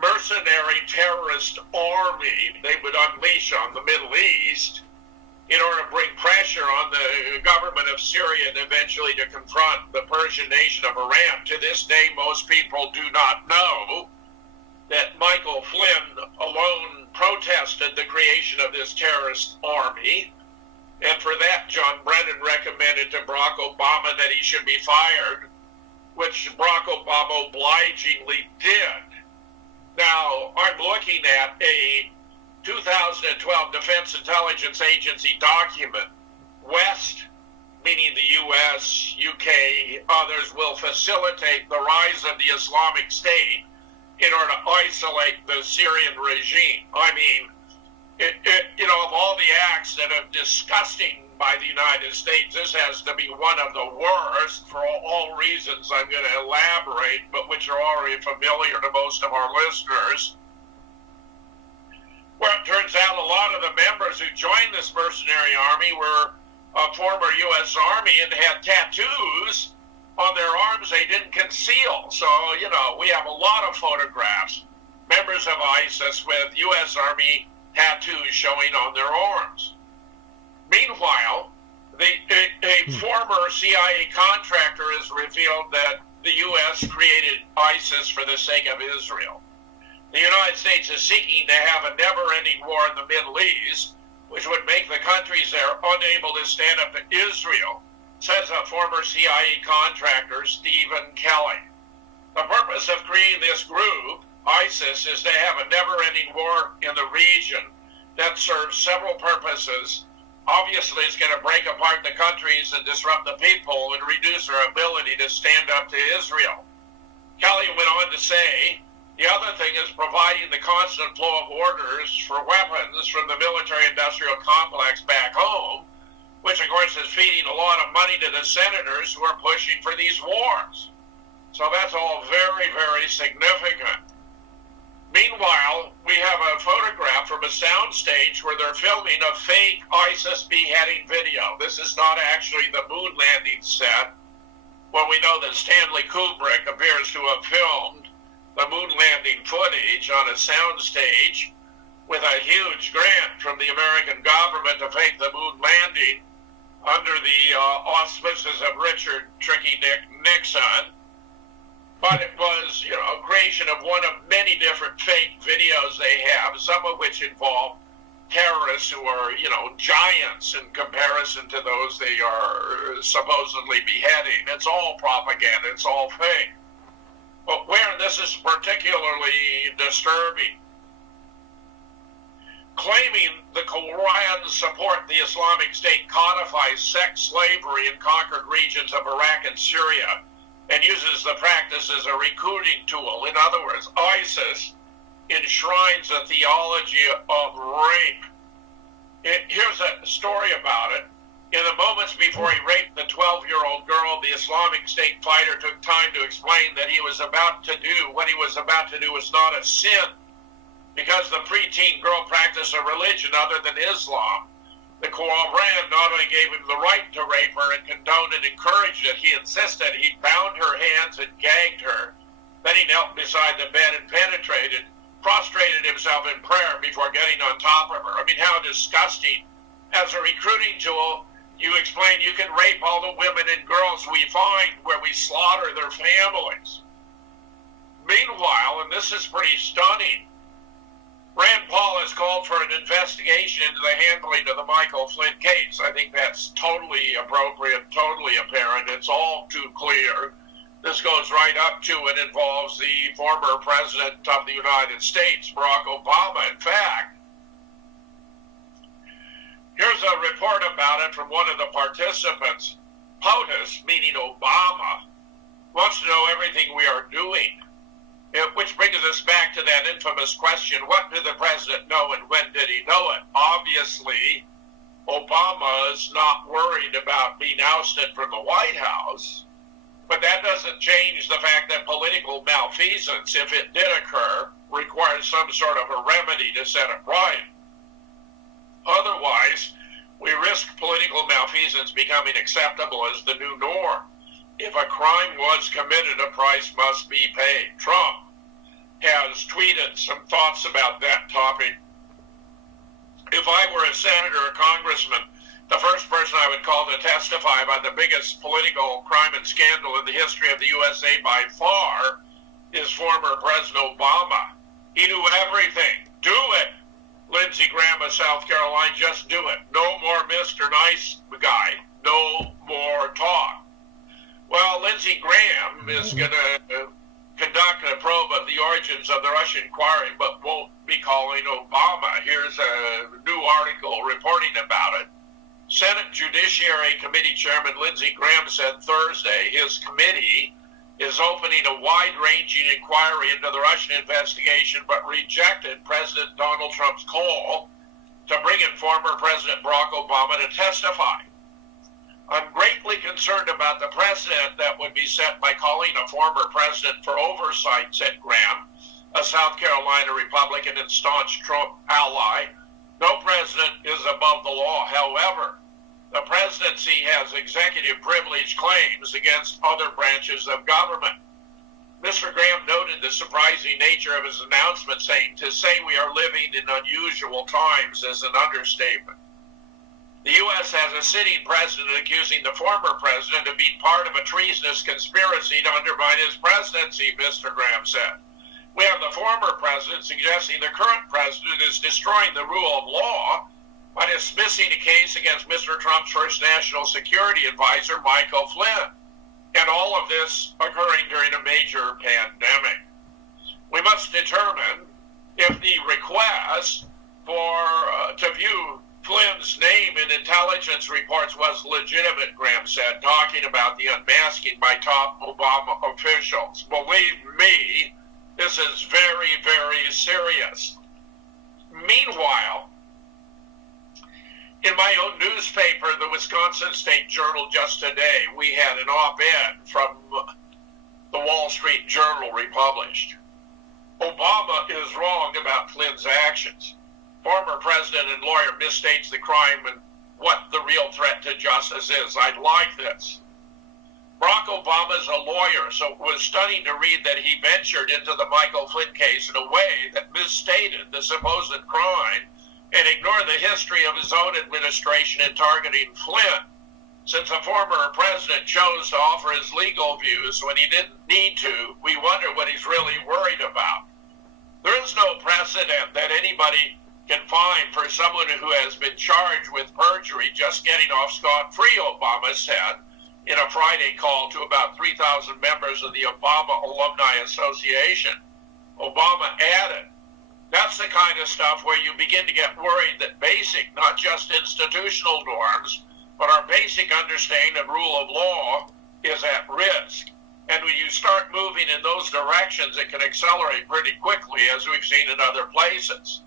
mercenary terrorist army they would unleash on the Middle East, in order to bring pressure on the government of Syria and eventually to confront the Persian nation of Iran. To this day, most people do not know that Michael Flynn alone protested the creation of this terrorist army. And for that, John Brennan recommended to Barack Obama that he should be fired, which Barack Obama obligingly did. Now, I'm looking at a 2012 Defense Intelligence Agency document. West, meaning the U.S., U.K., others, will facilitate the rise of the Islamic State in order to isolate the Syrian regime. I mean, of all the acts that are disgusting by the United States, this has to be one of the worst for all reasons I'm going to elaborate, but which are already familiar to most of our listeners. Well, it turns out a lot of the members who joined this mercenary army were former U.S. Army and had tattoos on their arms they didn't conceal. So, we have a lot of photographs, members of ISIS with U.S. Army tattoos showing on their arms. Meanwhile, a former CIA contractor has revealed that the U.S. created ISIS for the sake of Israel. The United States is seeking to have a never-ending war in the Middle East, which would make the countries there unable to stand up to Israel, says a former CIA contractor, Stephen Kelly. The purpose of creating this group, ISIS, is to have a never-ending war in the region that serves several purposes, Obviously, it's going to break apart the countries and disrupt the people and reduce our ability to stand up to Israel. Kelly went on to say, the other thing is providing the constant flow of orders for weapons from the military-industrial complex back home, which, of course, is feeding a lot of money to the senators who are pushing for these wars. So that's all very, very significant. Meanwhile, we have a photograph from a soundstage where they're filming a fake ISIS beheading video. This is not actually the moon landing set. Well, we know that Stanley Kubrick appears to have filmed the moon landing footage on a soundstage with a huge grant from the American government to fake the moon landing under the auspices of Richard Tricky Dick Nixon. But it was, a creation of one of many different fake videos they have, some of which involve terrorists who are, giants in comparison to those they are supposedly beheading. It's all propaganda. It's all fake. But where this is particularly disturbing, claiming the Quran support the Islamic State codifies sex slavery in conquered regions of Iraq and Syria and uses the practice as a recruiting tool. In other words, ISIS enshrines a theology of rape. Here's a story about it. In the moments before he raped the 12-year-old girl, the Islamic State fighter took time to explain that what he was about to do was not a sin, because the preteen girl practiced a religion other than Islam. The Quran not only gave him the right to rape her and condoned and encouraged it, he insisted he bound her hands and gagged her. Then he knelt beside the bed and prostrated himself in prayer before getting on top of her. I mean, how disgusting. As a recruiting tool, you explain you can rape all the women and girls we find where we slaughter their families. Meanwhile, and this is pretty stunning, Rand Paul has called for an investigation into the handling of the Michael Flynn case. I think that's totally appropriate, totally apparent. It's all too clear. This goes right up to and involves the former president of the United States, Barack Obama. In fact, here's a report about it from one of the participants. POTUS, meaning Obama, wants to know everything we are doing. Which brings us back to that infamous question, what did the president know and when did he know it? Obviously, Obama is not worried about being ousted from the White House, but that doesn't change the fact that political malfeasance, if it did occur, requires some sort of a remedy to set it right. Otherwise, we risk political malfeasance becoming acceptable as the new norm. If a crime was committed, a price must be paid. Trump has tweeted some thoughts about that topic. If I were a senator or congressman, the first person I would call to testify about the biggest political crime and scandal in the history of the USA by far is former President Obama. He knew everything. Do it. Lindsey Graham of South Carolina, just do it. No more Mr. Nice Guy. No more talk. Well, Lindsey Graham is going to conduct a probe of the origins of the Russia inquiry, but won't be calling Obama. Here's a new article reporting about it. Senate Judiciary Committee Chairman Lindsey Graham said Thursday his committee is opening a wide-ranging inquiry into the Russian investigation, but rejected President Donald Trump's call to bring in former President Barack Obama to testify. I'm greatly concerned about the precedent that would be set by calling a former president for oversight, said Graham, a South Carolina Republican and staunch Trump ally. No president is above the law. However, the presidency has executive privilege claims against other branches of government. Mr. Graham noted the surprising nature of his announcement, saying, "To say we are living in unusual times is an understatement." The U.S. has a sitting president accusing the former president of being part of a treasonous conspiracy to undermine his presidency, Mr. Graham said. We have the former president suggesting the current president is destroying the rule of law by dismissing a case against Mr. Trump's first national security advisor, Michael Flynn, and all of this occurring during a major pandemic. We must determine if the request to view Flynn's name in intelligence reports was legitimate, Graham said, talking about the unmasking by top Obama officials. Believe me, this is very, very serious. Meanwhile, in my own newspaper, the Wisconsin State Journal, just today, we had an op-ed from the Wall Street Journal republished. Obama is wrong about Flynn's actions. Former president and lawyer misstates the crime and what the real threat to justice is. I like this. Barack Obama is a lawyer, so it was stunning to read that he ventured into the Michael Flynn case in a way that misstated the supposed crime and ignored the history of his own administration in targeting Flynn. Since a former president chose to offer his legal views when he didn't need to, we wonder what he's really worried about. There is no precedent that anybody can find for someone who has been charged with perjury just getting off scot-free, Obama said in a Friday call to about 3,000 members of the Obama Alumni Association. Obama added, that's the kind of stuff where you begin to get worried that basic, not just institutional norms, but our basic understanding of rule of law is at risk. And when you start moving in those directions, it can accelerate pretty quickly, as we've seen in other places.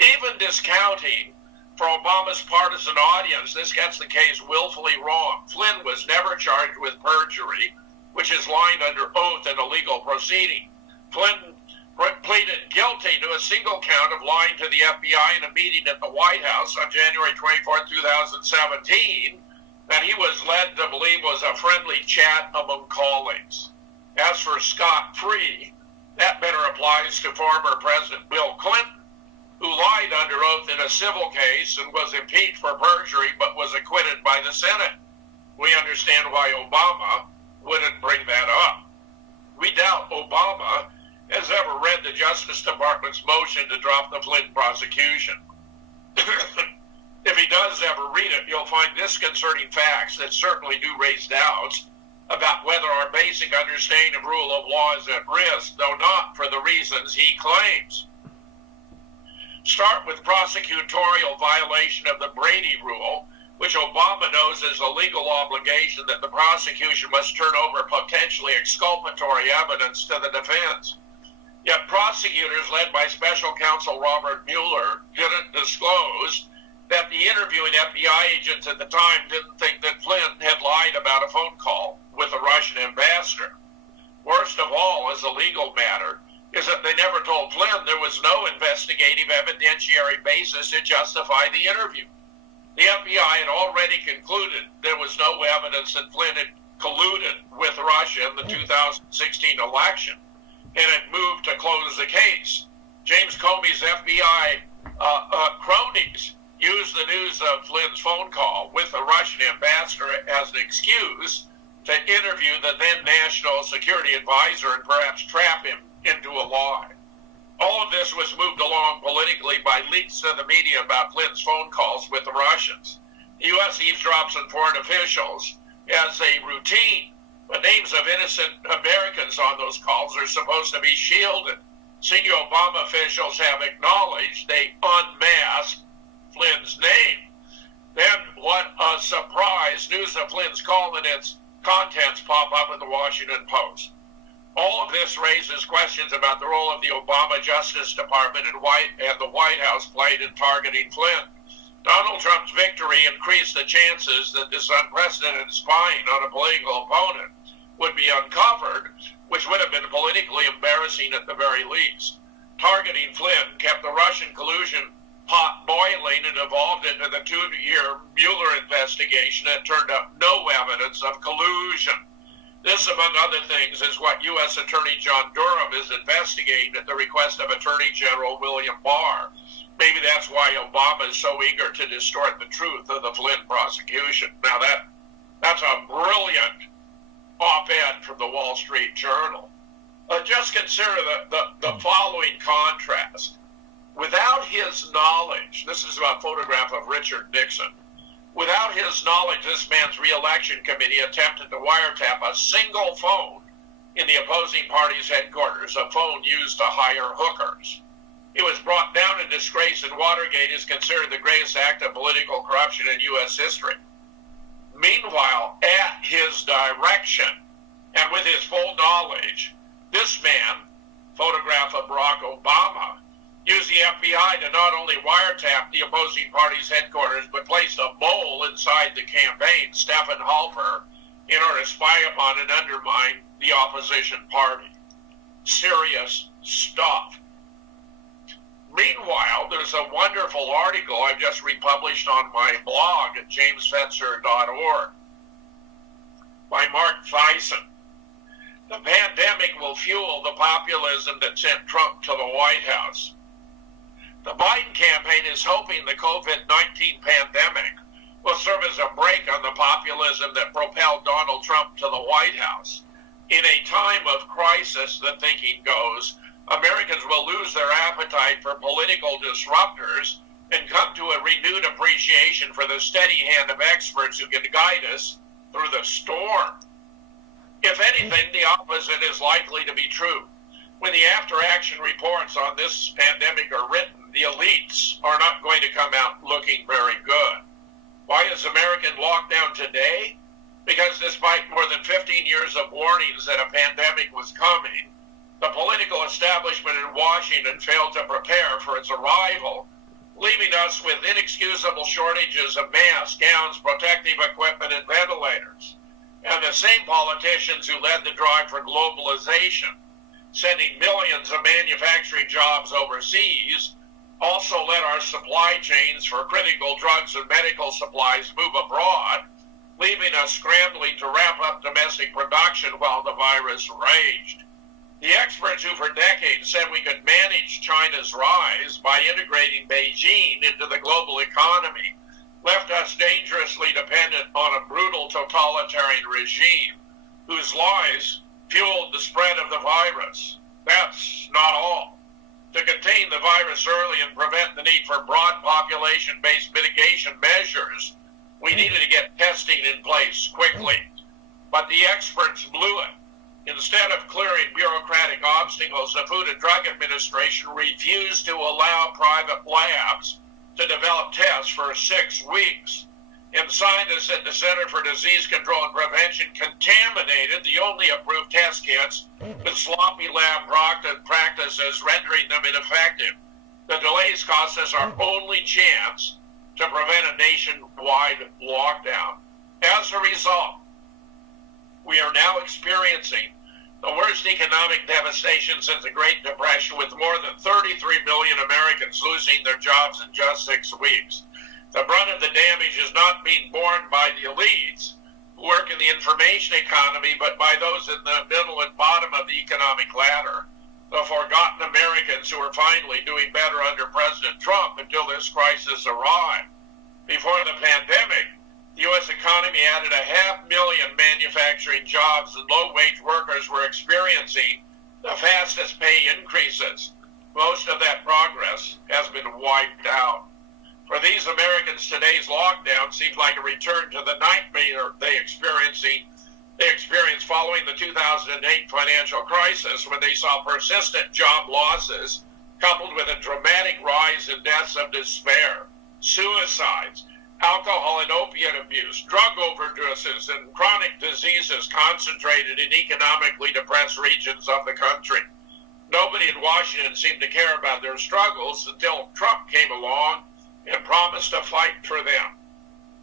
Even discounting for Obama's partisan audience, this gets the case willfully wrong. Flynn was never charged with perjury, which is lying under oath in a legal proceeding. Flynn pleaded guilty to a single count of lying to the FBI in a meeting at the White House on January 24, 2017, that he was led to believe was a friendly chat among colleagues. As for scot-free, that better applies to former President Bill Clinton, who lied under oath in a civil case and was impeached for perjury but was acquitted by the Senate. We understand why Obama wouldn't bring that up. We doubt Obama has ever read the Justice Department's motion to drop the Flynn prosecution. If he does ever read it, you'll find disconcerting facts that certainly do raise doubts about whether our basic understanding of rule of law is at risk, though not for the reasons he claims. Start with prosecutorial violation of the Brady Rule, which Obama knows is a legal obligation that the prosecution must turn over potentially exculpatory evidence to the defense. Yet prosecutors led by Special Counsel Robert Mueller didn't disclose that the interviewing FBI agents at the time didn't think that Flynn had lied about a phone call with the Russian ambassador. Worst of all, as a legal matter, is that they never told Flynn there was no investigative evidentiary basis to justify the interview. The FBI had already concluded there was no evidence that Flynn had colluded with Russia in the 2016 election and had moved to close the case. James Comey's FBI cronies used the news of Flynn's phone call with the Russian ambassador as an excuse to interview the then National Security Advisor and perhaps trap him into a lie. All of this was moved along politically by leaks to the media about Flynn's phone calls with the Russians. The U.S. eavesdrops on foreign officials as a routine, but names of innocent Americans on those calls are supposed to be shielded. Senior Obama officials have acknowledged they unmasked Flynn's name. Then, what a surprise, news of Flynn's call and its contents pop up in the Washington Post. All of this raises questions about the role of the Obama Justice Department and the White House played in targeting Flynn. Donald Trump's victory increased the chances that this unprecedented spying on a political opponent would be uncovered, which would have been politically embarrassing at the very least. Targeting Flynn kept the Russian collusion pot boiling and evolved into the 2-year Mueller investigation that turned up no evidence of collusion. This, among other things, is what U.S. Attorney John Durham is investigating at the request of Attorney General William Barr. Maybe that's why Obama is so eager to distort the truth of the Flynn prosecution. Now, that's a brilliant op-ed from the Wall Street Journal. Just consider the following contrast. Without his knowledge, this is a photograph of Richard Nixon. Without his knowledge, this man's re-election committee attempted to wiretap a single phone in the opposing party's headquarters, a phone used to hire hookers. It was brought down into disgrace in Watergate is considered the greatest act of political corruption in U.S. history. Meanwhile, at his direction and with his full knowledge, this man, photograph of Barack Obama, used the FBI to not only wiretap the opposing party's headquarters, but placed a mole inside the campaign, Stephen Halper, in order to spy upon and undermine the opposition party. Serious stuff. Meanwhile, there's a wonderful article I've just republished on my blog at jamesfetzer.org by Mark Thiessen. The pandemic will fuel the populism that sent Trump to the White House. The Biden campaign is hoping the COVID-19 pandemic will serve as a brake on the populism that propelled Donald Trump to the White House. In a time of crisis, the thinking goes, Americans will lose their appetite for political disruptors and come to a renewed appreciation for the steady hand of experts who can guide us through the storm. If anything, the opposite is likely to be true. When the after-action reports on this pandemic are written, the elites are not going to come out looking very good. Why is American lockdown today? Because despite more than 15 years of warnings that a pandemic was coming, the political establishment in Washington failed to prepare for its arrival, leaving us with inexcusable shortages of masks, gowns, protective equipment, and ventilators. And the same politicians who led the drive for globalization, sending millions of manufacturing jobs overseas, also let our supply chains for critical drugs and medical supplies move abroad, leaving us scrambling to ramp up domestic production while the virus raged. The experts who for decades said we could manage China's rise by integrating Beijing into the global economy left us dangerously dependent on a brutal totalitarian regime whose lies fueled the spread of the virus. That's not all. To contain the virus early and prevent the need for broad population-based mitigation measures, we needed to get testing in place quickly. But the experts blew it. Instead of clearing bureaucratic obstacles, the Food and Drug Administration refused to allow private labs to develop tests for 6 weeks. And scientists at the Center for Disease Control and Prevention contaminated the only approved test kits with sloppy lab practices, rendering them ineffective. The delays cost us our only chance to prevent a nationwide lockdown. As a result, we are now experiencing the worst economic devastation since the Great Depression, with more than 33 million Americans losing their jobs in just 6 weeks. The brunt of the damage is not being borne by the elites who work in the information economy, but by those in the middle and bottom of the economic ladder, the forgotten Americans who are finally doing better under President Trump until this crisis arrived. Before the pandemic, the U.S. economy added 500,000 manufacturing jobs, and low-wage workers were experiencing the fastest pay increases. Most of that progress has been wiped out. For these Americans, today's lockdown seems like a return to the nightmare they experienced following the 2008 financial crisis, when they saw persistent job losses coupled with a dramatic rise in deaths of despair, suicides, alcohol and opiate abuse, drug overdoses, and chronic diseases concentrated in economically depressed regions of the country. Nobody in Washington seemed to care about their struggles until Trump came along and promised to fight for them.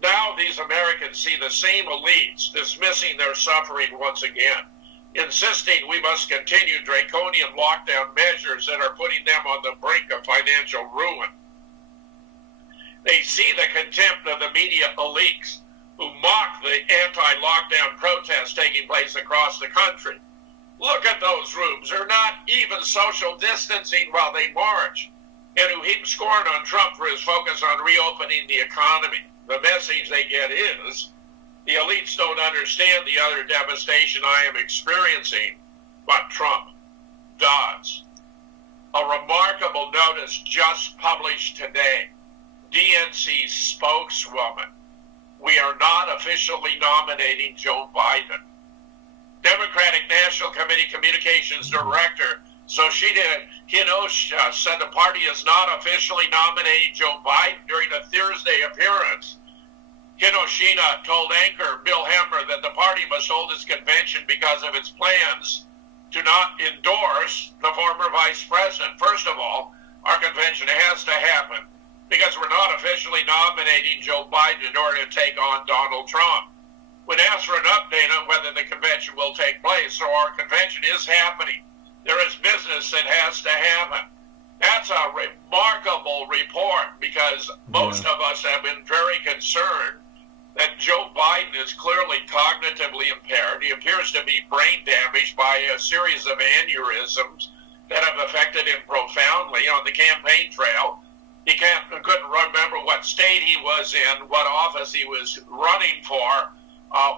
Now these Americans see the same elites dismissing their suffering once again, insisting we must continue draconian lockdown measures that are putting them on the brink of financial ruin. They see the contempt of the media elites who mock the anti-lockdown protests taking place across the country. Look at those rooms. They're not even social distancing while they march, and who heap scorn on Trump for his focus on reopening the economy. The message they get is, the elites don't understand the utter devastation I am experiencing, but Trump does. A remarkable notice just published today. DNC spokeswoman: we are not officially nominating Joe Biden. Democratic National Committee Communications Director So she did, said the party is not officially nominating Joe Biden during a Thursday appearance. Kinoshita told anchor Bill Hemmer that the party must hold its convention because of its plans to not endorse the former vice president. First of all, our convention has to happen because we're not officially nominating Joe Biden in order to take on Donald Trump. When asked for an update on whether the convention will take place, so our convention is happening. There is business that has to happen. That's a remarkable report because most of us have been very concerned that Joe Biden is clearly cognitively impaired. He appears to be brain damaged by a series of aneurysms that have affected him profoundly on the campaign trail. He couldn't remember what state he was in, what office he was running for,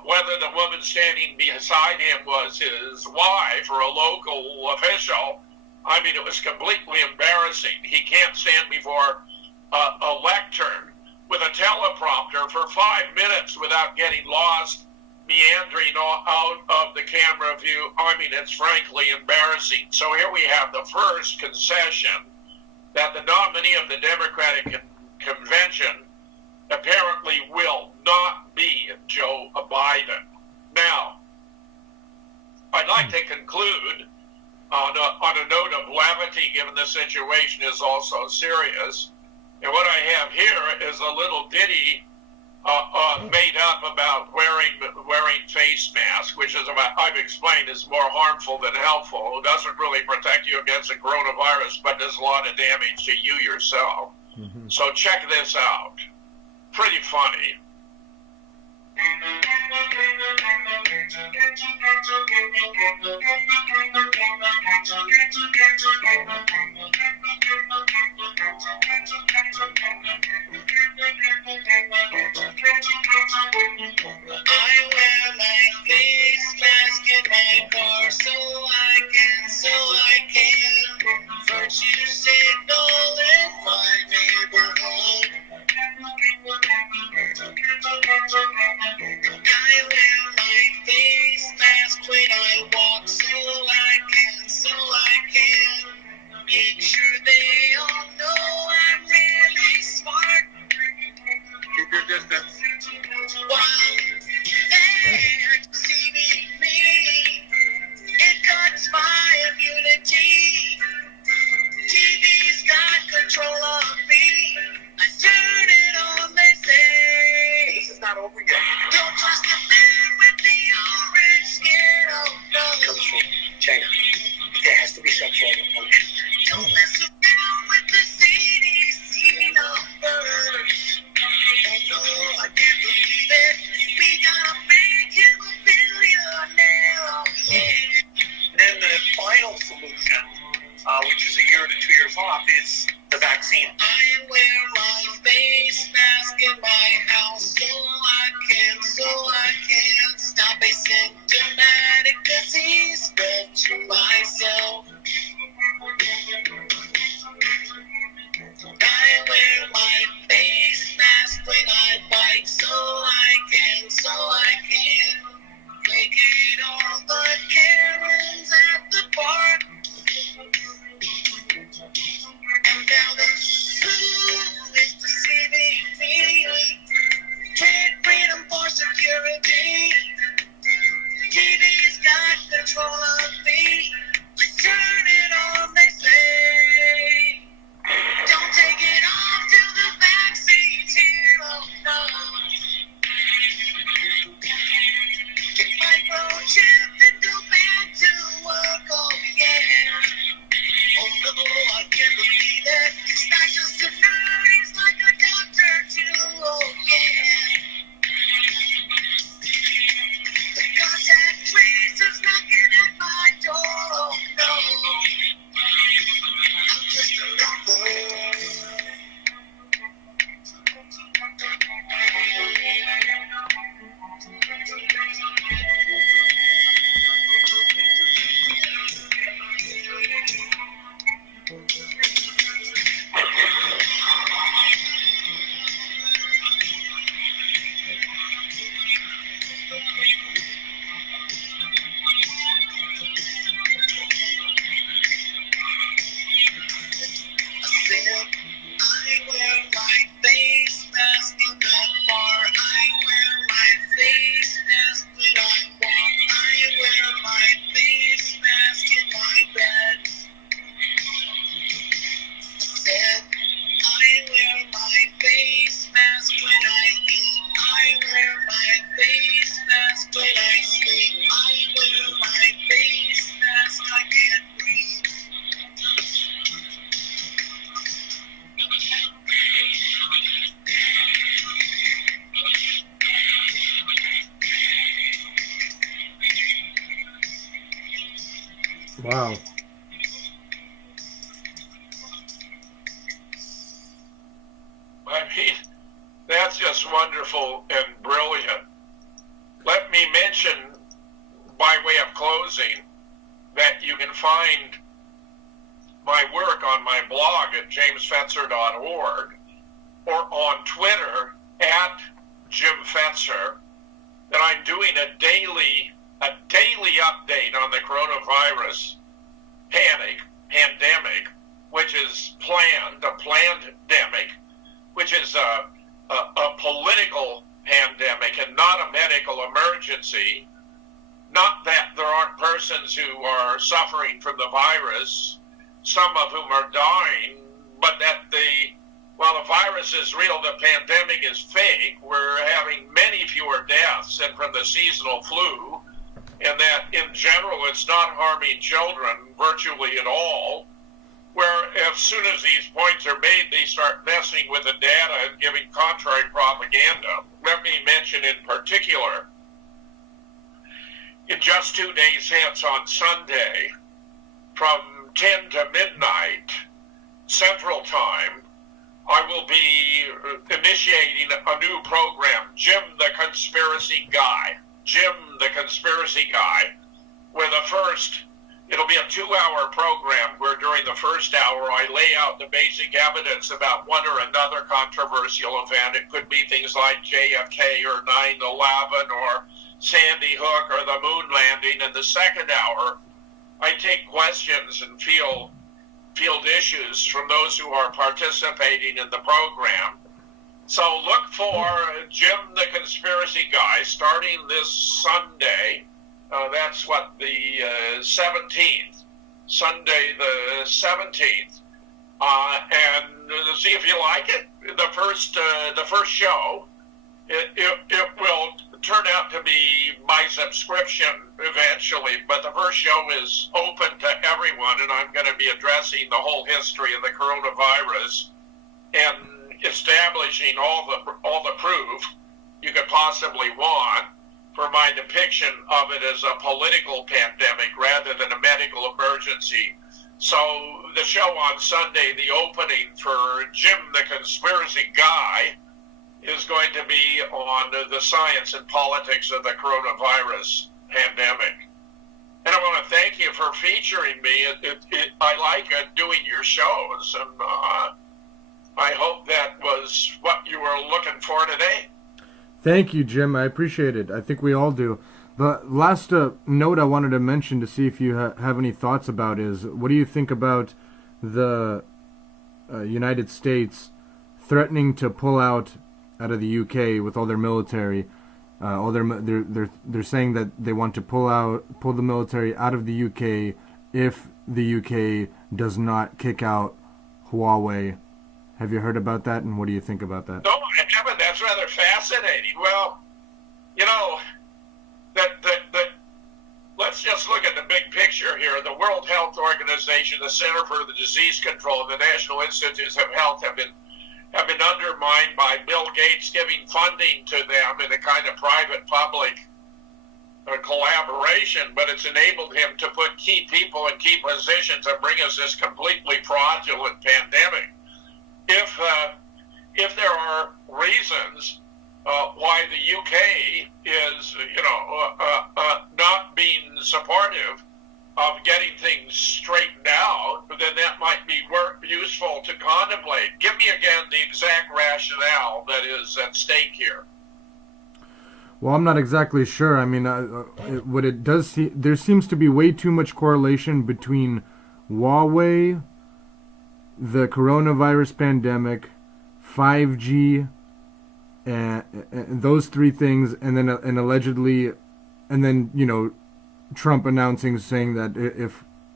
whether the woman standing beside him was his wife or a local official. I mean, it was completely embarrassing. He can't stand before a lectern with a teleprompter for 5 minutes without getting lost, meandering out of the camera view. I mean, it's frankly embarrassing. So here we have the first concession that the nominee of the Democratic convention apparently will not be Joe Biden. Now, I'd like to conclude on a note of levity, given the situation is also serious. And what I have here is a little ditty made up about wearing face masks, which is about, I've explained, is more harmful than helpful. It doesn't really protect you against the coronavirus, but does a lot of damage to you yourself. Mm-hmm. So check this out. Pretty funny. I wear my face mask in my car so I can virtue signal in my neighborhood. I wear my face mask when I walk so I can make sure they all know I'm really smart. Keep your distance. While they're deceiving me, it cuts my immunity. TV's got control of me. I turn it on, they say. This is not over yet. Don't trust a man with the orange skin. Oh no. Comes from China. There has to be some sort of function. Don't mess around with the CDC numbers. Oh no, I can't believe it. We gotta make him a billionaire. Oh yeah. Then the final solution, which is a year to 2 years off, is the vaccine. I wear my face mask in my house so I can stop a symptomatic disease spread to myself. I wear my face mask when I bike so I can placate all the Karens at the park. And now the who is deceiving me? Trade freedom for security. Wow. I mean, that's just wonderful and brilliant. Let me mention, by way of closing, that you can find my work on my blog at jamesfetzer.org or on Twitter at Jim Fetzer, that I'm doing a daily update on the coronavirus pandemic, which is a planned-demic, which is a political pandemic and not a medical emergency. Not that there aren't persons who are suffering from the virus, some of whom are dying, but that while the virus is real, the pandemic is fake. We're having many fewer deaths than from the seasonal flu, and that in general it's not harming children virtually at all. Where as soon as these points are made, they start messing with the data and giving contrary propaganda. Let me mention in particular, in just 2 days hence on Sunday, from 10 to midnight Central Time, I will be initiating a new program, Jim the Conspiracy Guy. Jim the Conspiracy Guy, where it'll be a 2-hour program where during the first hour I lay out the basic evidence about one or another controversial event. It could be things like JFK or 9/11 or Sandy Hook or the moon landing. In the second hour, I take questions and field issues from those who are participating in the program. So look for Jim the Conspiracy Guy starting this Sunday. That's the 17th, Sunday the 17th, and see if you like it. The first show, it will turn out to be my subscription eventually, but the first show is open to everyone, and I'm going to be addressing the whole history of the coronavirus and establishing all the proof you could possibly want for my depiction of it as a political pandemic rather than a medical emergency. So the show on Sunday, the opening for Jim the Conspiracy Guy, is going to be on the science and politics of the coronavirus pandemic. And I want to thank you for featuring me. I like doing your shows, and I hope that was what you were looking for today. Thank you, Jim. I appreciate it. I think we all do. The last note I wanted to mention to see if you have any thoughts about is, what do you think about the United States threatening to pull out of the UK with all their military? They're saying that they want to pull the military out of the UK if the UK does not kick out Huawei. Have you heard about that, and what do you think about that? No, I haven't. That's rather fascinating. Well, you know, let's just look at the big picture here. The World Health Organization, the Center for the Disease Control, and the National Institutes of Health have been undermined by Bill Gates giving funding to them in a kind of private-public collaboration, but it's enabled him to put key people in key positions and bring us this completely fraudulent pandemic. If there are reasons why the UK is, not being supportive of getting things straightened out, then that might be useful to contemplate. Give me again the exact rationale that is at stake here. Well, I'm not exactly sure. I mean, what it does there seems to be way too much correlation between Huawei, the coronavirus pandemic, 5G, and those three things, and then allegedly, and then Trump announcing, saying that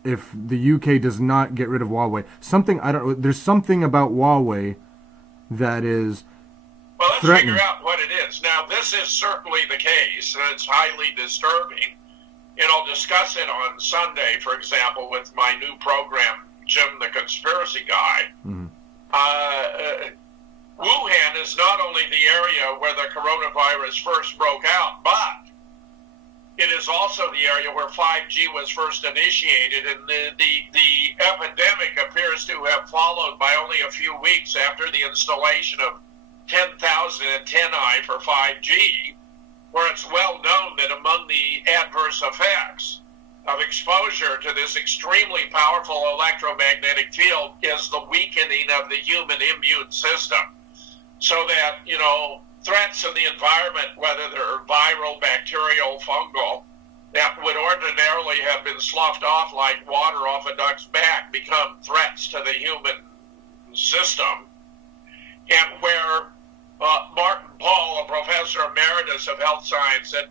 if the UK does not get rid of Huawei, there's something about Huawei that is well, let's threatening. figure out what it is. Now, this is certainly the case, and it's highly disturbing, and I'll discuss it on Sunday, for example, with my new program, Jim the Conspiracy Guy. Mm-hmm. Wuhan is not only the area where the coronavirus first broke out, but it is also the area where 5G was first initiated, and the epidemic appears to have followed by only a few weeks after the installation of 10,000 antennae for 5G, where it's well known that among the adverse effects of exposure to this extremely powerful electromagnetic field is the weakening of the human immune system. So that, threats in the environment, whether they're viral, bacterial, fungal, that would ordinarily have been sloughed off like water off a duck's back, become threats to the human system. And where Martin Paul, a professor emeritus of health science at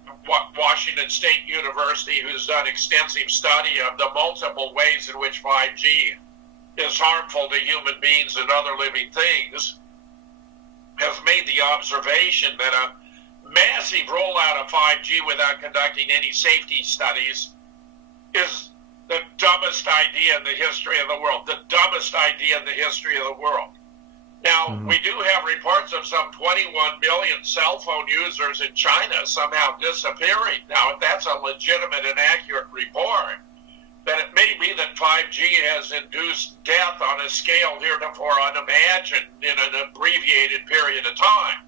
Washington State University, who's done extensive study of the multiple ways in which 5G is harmful to human beings and other living things, has made the observation that a massive rollout of 5G without conducting any safety studies is the dumbest idea in the history of the world. The dumbest idea in the history of the world. Now, we do have reports of some 21 million cell phone users in China somehow disappearing. Now, if that's a legitimate and accurate report, then it may be that 5G has induced death on a scale heretofore unimagined in an abbreviated period of time.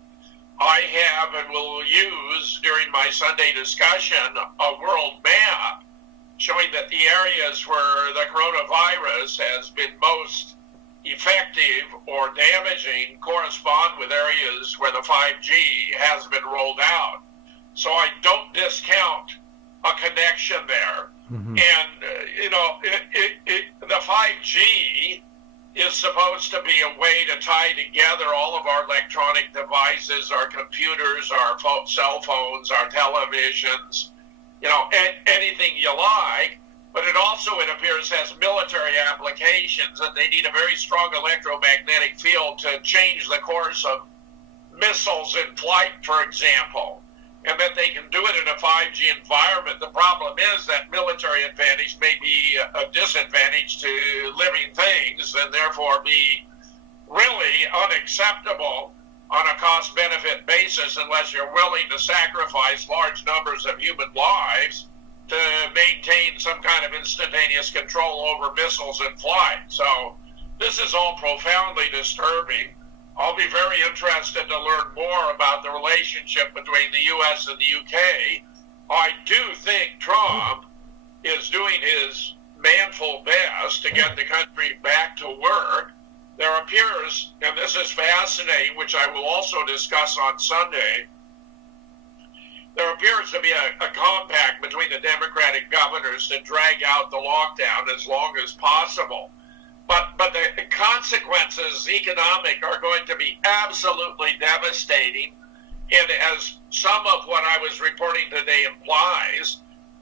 I have and will use during my Sunday discussion a world map showing that the areas where the coronavirus has been most effective or damaging correspond with areas where the 5G has been rolled out. So I don't discount a connection there. And, the 5G is supposed to be a way to tie together all of our electronic devices, our computers, our cell phones, our televisions, anything you like. But it also, it appears, has military applications, and they need a very strong electromagnetic field to change the course of missiles in flight, for example, and that they can do it in a 5G environment. The problem is that military advantage may be a disadvantage to living things and therefore be really unacceptable on a cost-benefit basis unless you're willing to sacrifice large numbers of human lives to maintain some kind of instantaneous control over missiles in flight. So this is all profoundly disturbing. I'll be very interested to learn more about the relationship between the U.S. and the U.K. I do think Trump is doing his manful best to get the country back to work. There appears, and this is fascinating, which I will also discuss on Sunday, there appears to be a compact between the Democratic governors to drag out the lockdown as long as possible. But the consequences, economic, are going to be absolutely devastating. And as some of what I was reporting today implies,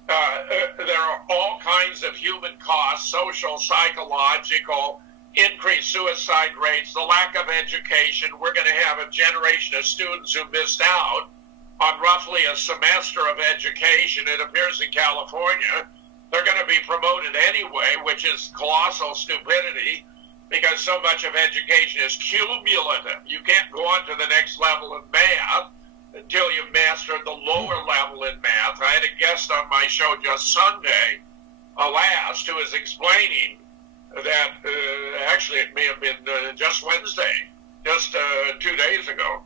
there are all kinds of human costs, social, psychological, increased suicide rates, the lack of education. We're going to have a generation of students who missed out on roughly a semester of education. It appears in California they're going to be promoted anyway, which is colossal stupidity because so much of education is cumulative. You can't go on to the next level in math until you've mastered the lower level in math. I had a guest on my show just Sunday, last, who was explaining that, actually it may have been just Wednesday, just 2 days ago,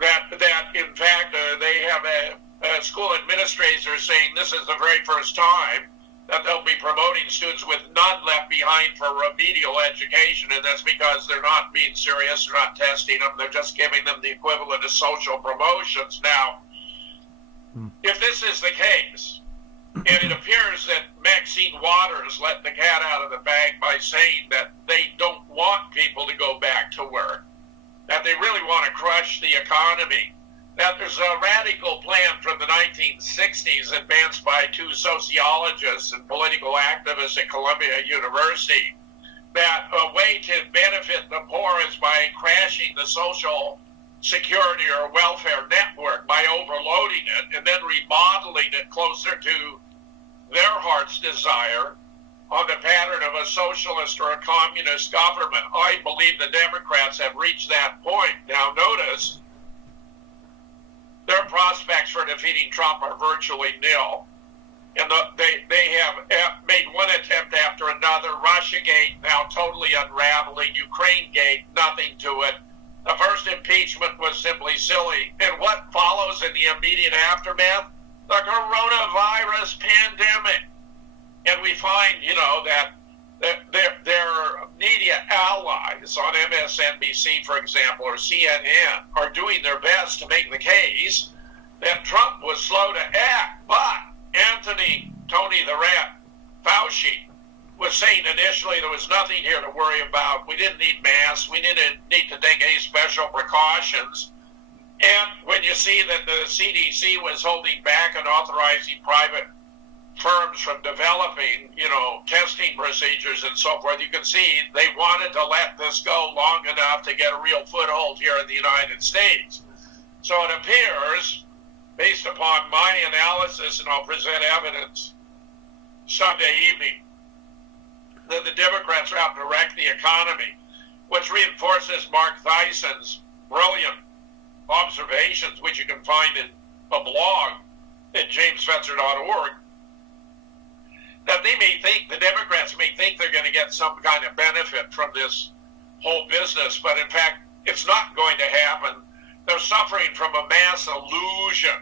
that in fact they have a school administrator saying this is the very first time that they'll be promoting students with none left behind for remedial education, and that's because they're not being serious, they're not testing them, they're just giving them the equivalent of social promotions. Now, if this is the case, and it appears that Maxine Waters let the cat out of the bag by saying that they don't want people to go back to work, that they really want to crush the economy, that there's a radical plan from the 1960s advanced by two sociologists and political activists at Columbia University, that a way to benefit the poor is by crashing the social security or welfare network by overloading it and then remodeling it closer to their heart's desire on the pattern of a socialist or a communist government. I believe the Democrats have reached that point. Now notice, their prospects for defeating Trump are virtually nil. And they have made one attempt after another. Russiagate now totally unraveling. Ukrainegate, nothing to it. The first impeachment was simply silly. And what follows in the immediate aftermath? The coronavirus pandemic. And we find, that their media allies on MSNBC, for example, or CNN, are doing their best to make the case that Trump was slow to act. But Tony the Rat Fauci was saying initially there was nothing here to worry about. We didn't need masks. We didn't need to take any special precautions. And when you see that the CDC was holding back and authorizing private firms from developing, testing procedures and so forth, you can see they wanted to let this go long enough to get a real foothold here in the United States. So it appears, based upon my analysis, and I'll present evidence Sunday evening, that the Democrats are out to wreck the economy, which reinforces Mark Thyson's brilliant observations, which you can find in a blog at jamesfetzer.org, that the Democrats may think they're going to get some kind of benefit from this whole business, but in fact, it's not going to happen. They're suffering from a mass illusion.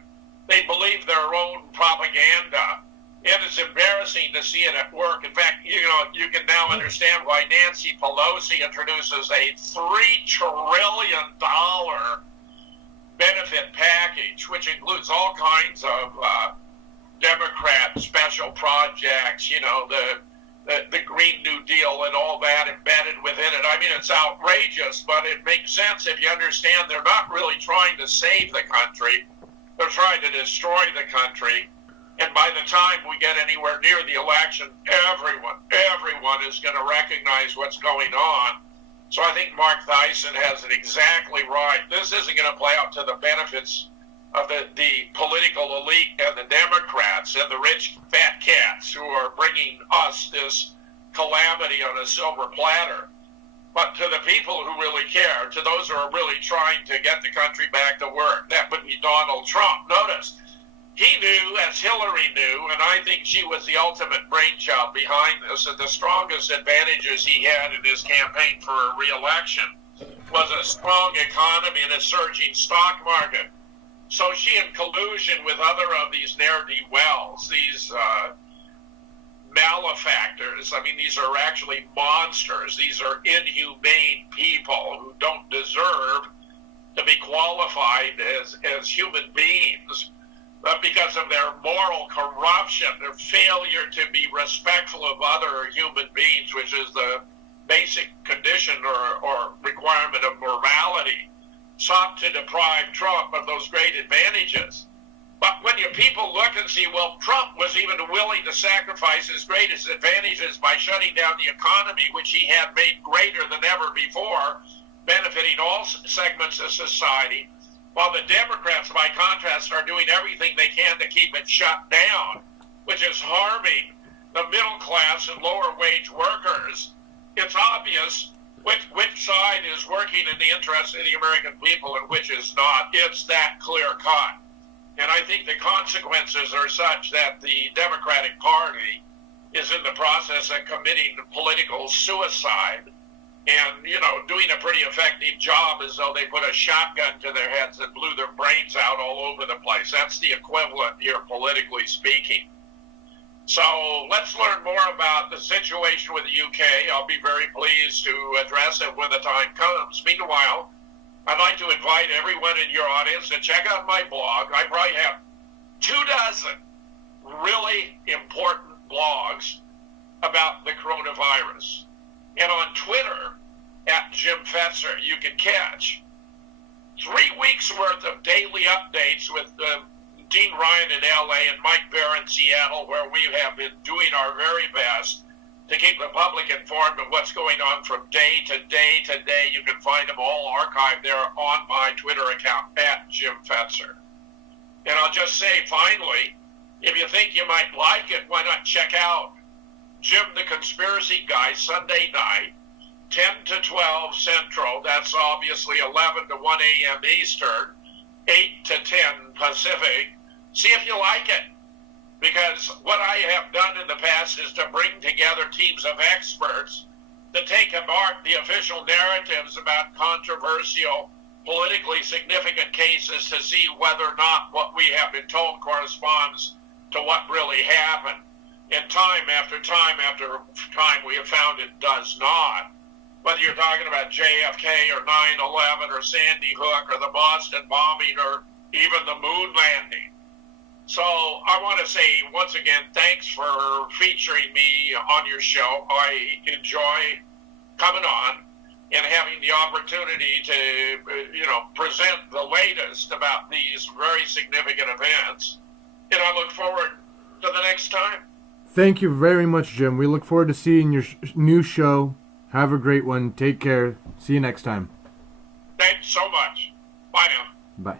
They believe their own propaganda. And it's embarrassing to see it at work. In fact, you can now understand why Nancy Pelosi introduces a $3 trillion benefit package, which includes all kinds of Democrat special projects, the Green New Deal and all that embedded within it. I mean, it's outrageous, but it makes sense if you understand they're not really trying to save the country. They're trying to destroy the country. And by the time we get anywhere near the election, everyone is going to recognize what's going on. So I think Mark Thyson has it exactly right. This isn't going to play out to the benefits of the political elite and the Democrats and the rich fat cats who are bringing us this calamity on a silver platter. But to the people who really care, to those who are really trying to get the country back to work, that would be Donald Trump. Notice, he knew, as Hillary knew, and I think she was the ultimate brainchild behind this, that the strongest advantages he had in his campaign for a re-election was a strong economy and a surging stock market. So she, in collusion with other of these ne'er-do-wells, these malefactors, I mean, these are actually monsters. These are inhumane people who don't deserve to be qualified as human beings. But because of their moral corruption, their failure to be respectful of other human beings, which is the basic condition or requirement of morality, sought to deprive Trump of those great advantages. But when your people look and see, well, Trump was even willing to sacrifice his greatest advantages by shutting down the economy, which he had made greater than ever before, benefiting all segments of society, while the Democrats, by contrast, are doing everything they can to keep it shut down, which is harming the middle class and lower wage workers. It's obvious which side is working in the interest of the American people and which is not. It's that clear cut. And I think the consequences are such that the Democratic Party is in the process of committing political suicide and, doing a pretty effective job as though they put a shotgun to their heads and blew their brains out all over the place. That's the equivalent here, politically speaking. So let's learn more about the situation with the UK. I'll be very pleased to address it when the time comes. Meanwhile, I'd like to invite everyone in your audience to check out my blog. I probably have 24 really important blogs about the coronavirus. And on Twitter, at Jim Fetzer, you can catch 3 weeks worth of daily updates with Dean Ryan in LA and Mike Bear in Seattle, where we have been doing our very best to keep the public informed of what's going on from day to day to day. You can find them all archived there on my Twitter account, at Jim Fetzer. And I'll just say, finally, if you think you might like it, why not check out Jim the Conspiracy Guy Sunday night, 10 to 12 Central. That's obviously 11 to 1 a.m. Eastern, 8 to 10 Pacific. See if you like it. Because what I have done in the past is to bring together teams of experts to take apart the official narratives about controversial, politically significant cases to see whether or not what we have been told corresponds to what really happened. And time after time after time, we have found it does not. Whether you're talking about JFK or 9/11 or Sandy Hook or the Boston bombing or even the moon landing. So I want to say once again, thanks for featuring me on your show. I enjoy coming on and having the opportunity to, present the latest about these very significant events. And I look forward to the next time. Thank you very much, Jim. We look forward to seeing your new show. Have a great one. Take care. See you next time. Thanks so much. Bye now. Bye.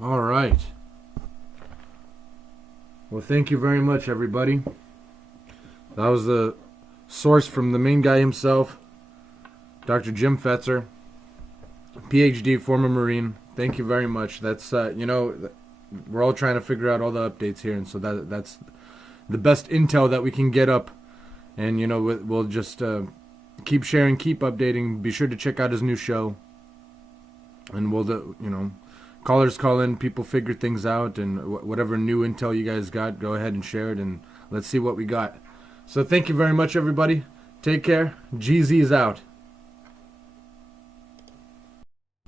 All right. Well, thank you very much, everybody. That was the source from the main guy himself, Dr. Jim Fetzer, PhD, former Marine. Thank you very much. That's, we're all trying to figure out all the updates here, and so that's the best intel that we can get up. And, we'll just keep sharing, keep updating. Be sure to check out his new show. And we'll, callers call in, people figure things out, and whatever new intel you guys got, go ahead and share it, and let's see what we got. So thank you very much, everybody. Take care. Geezy is out.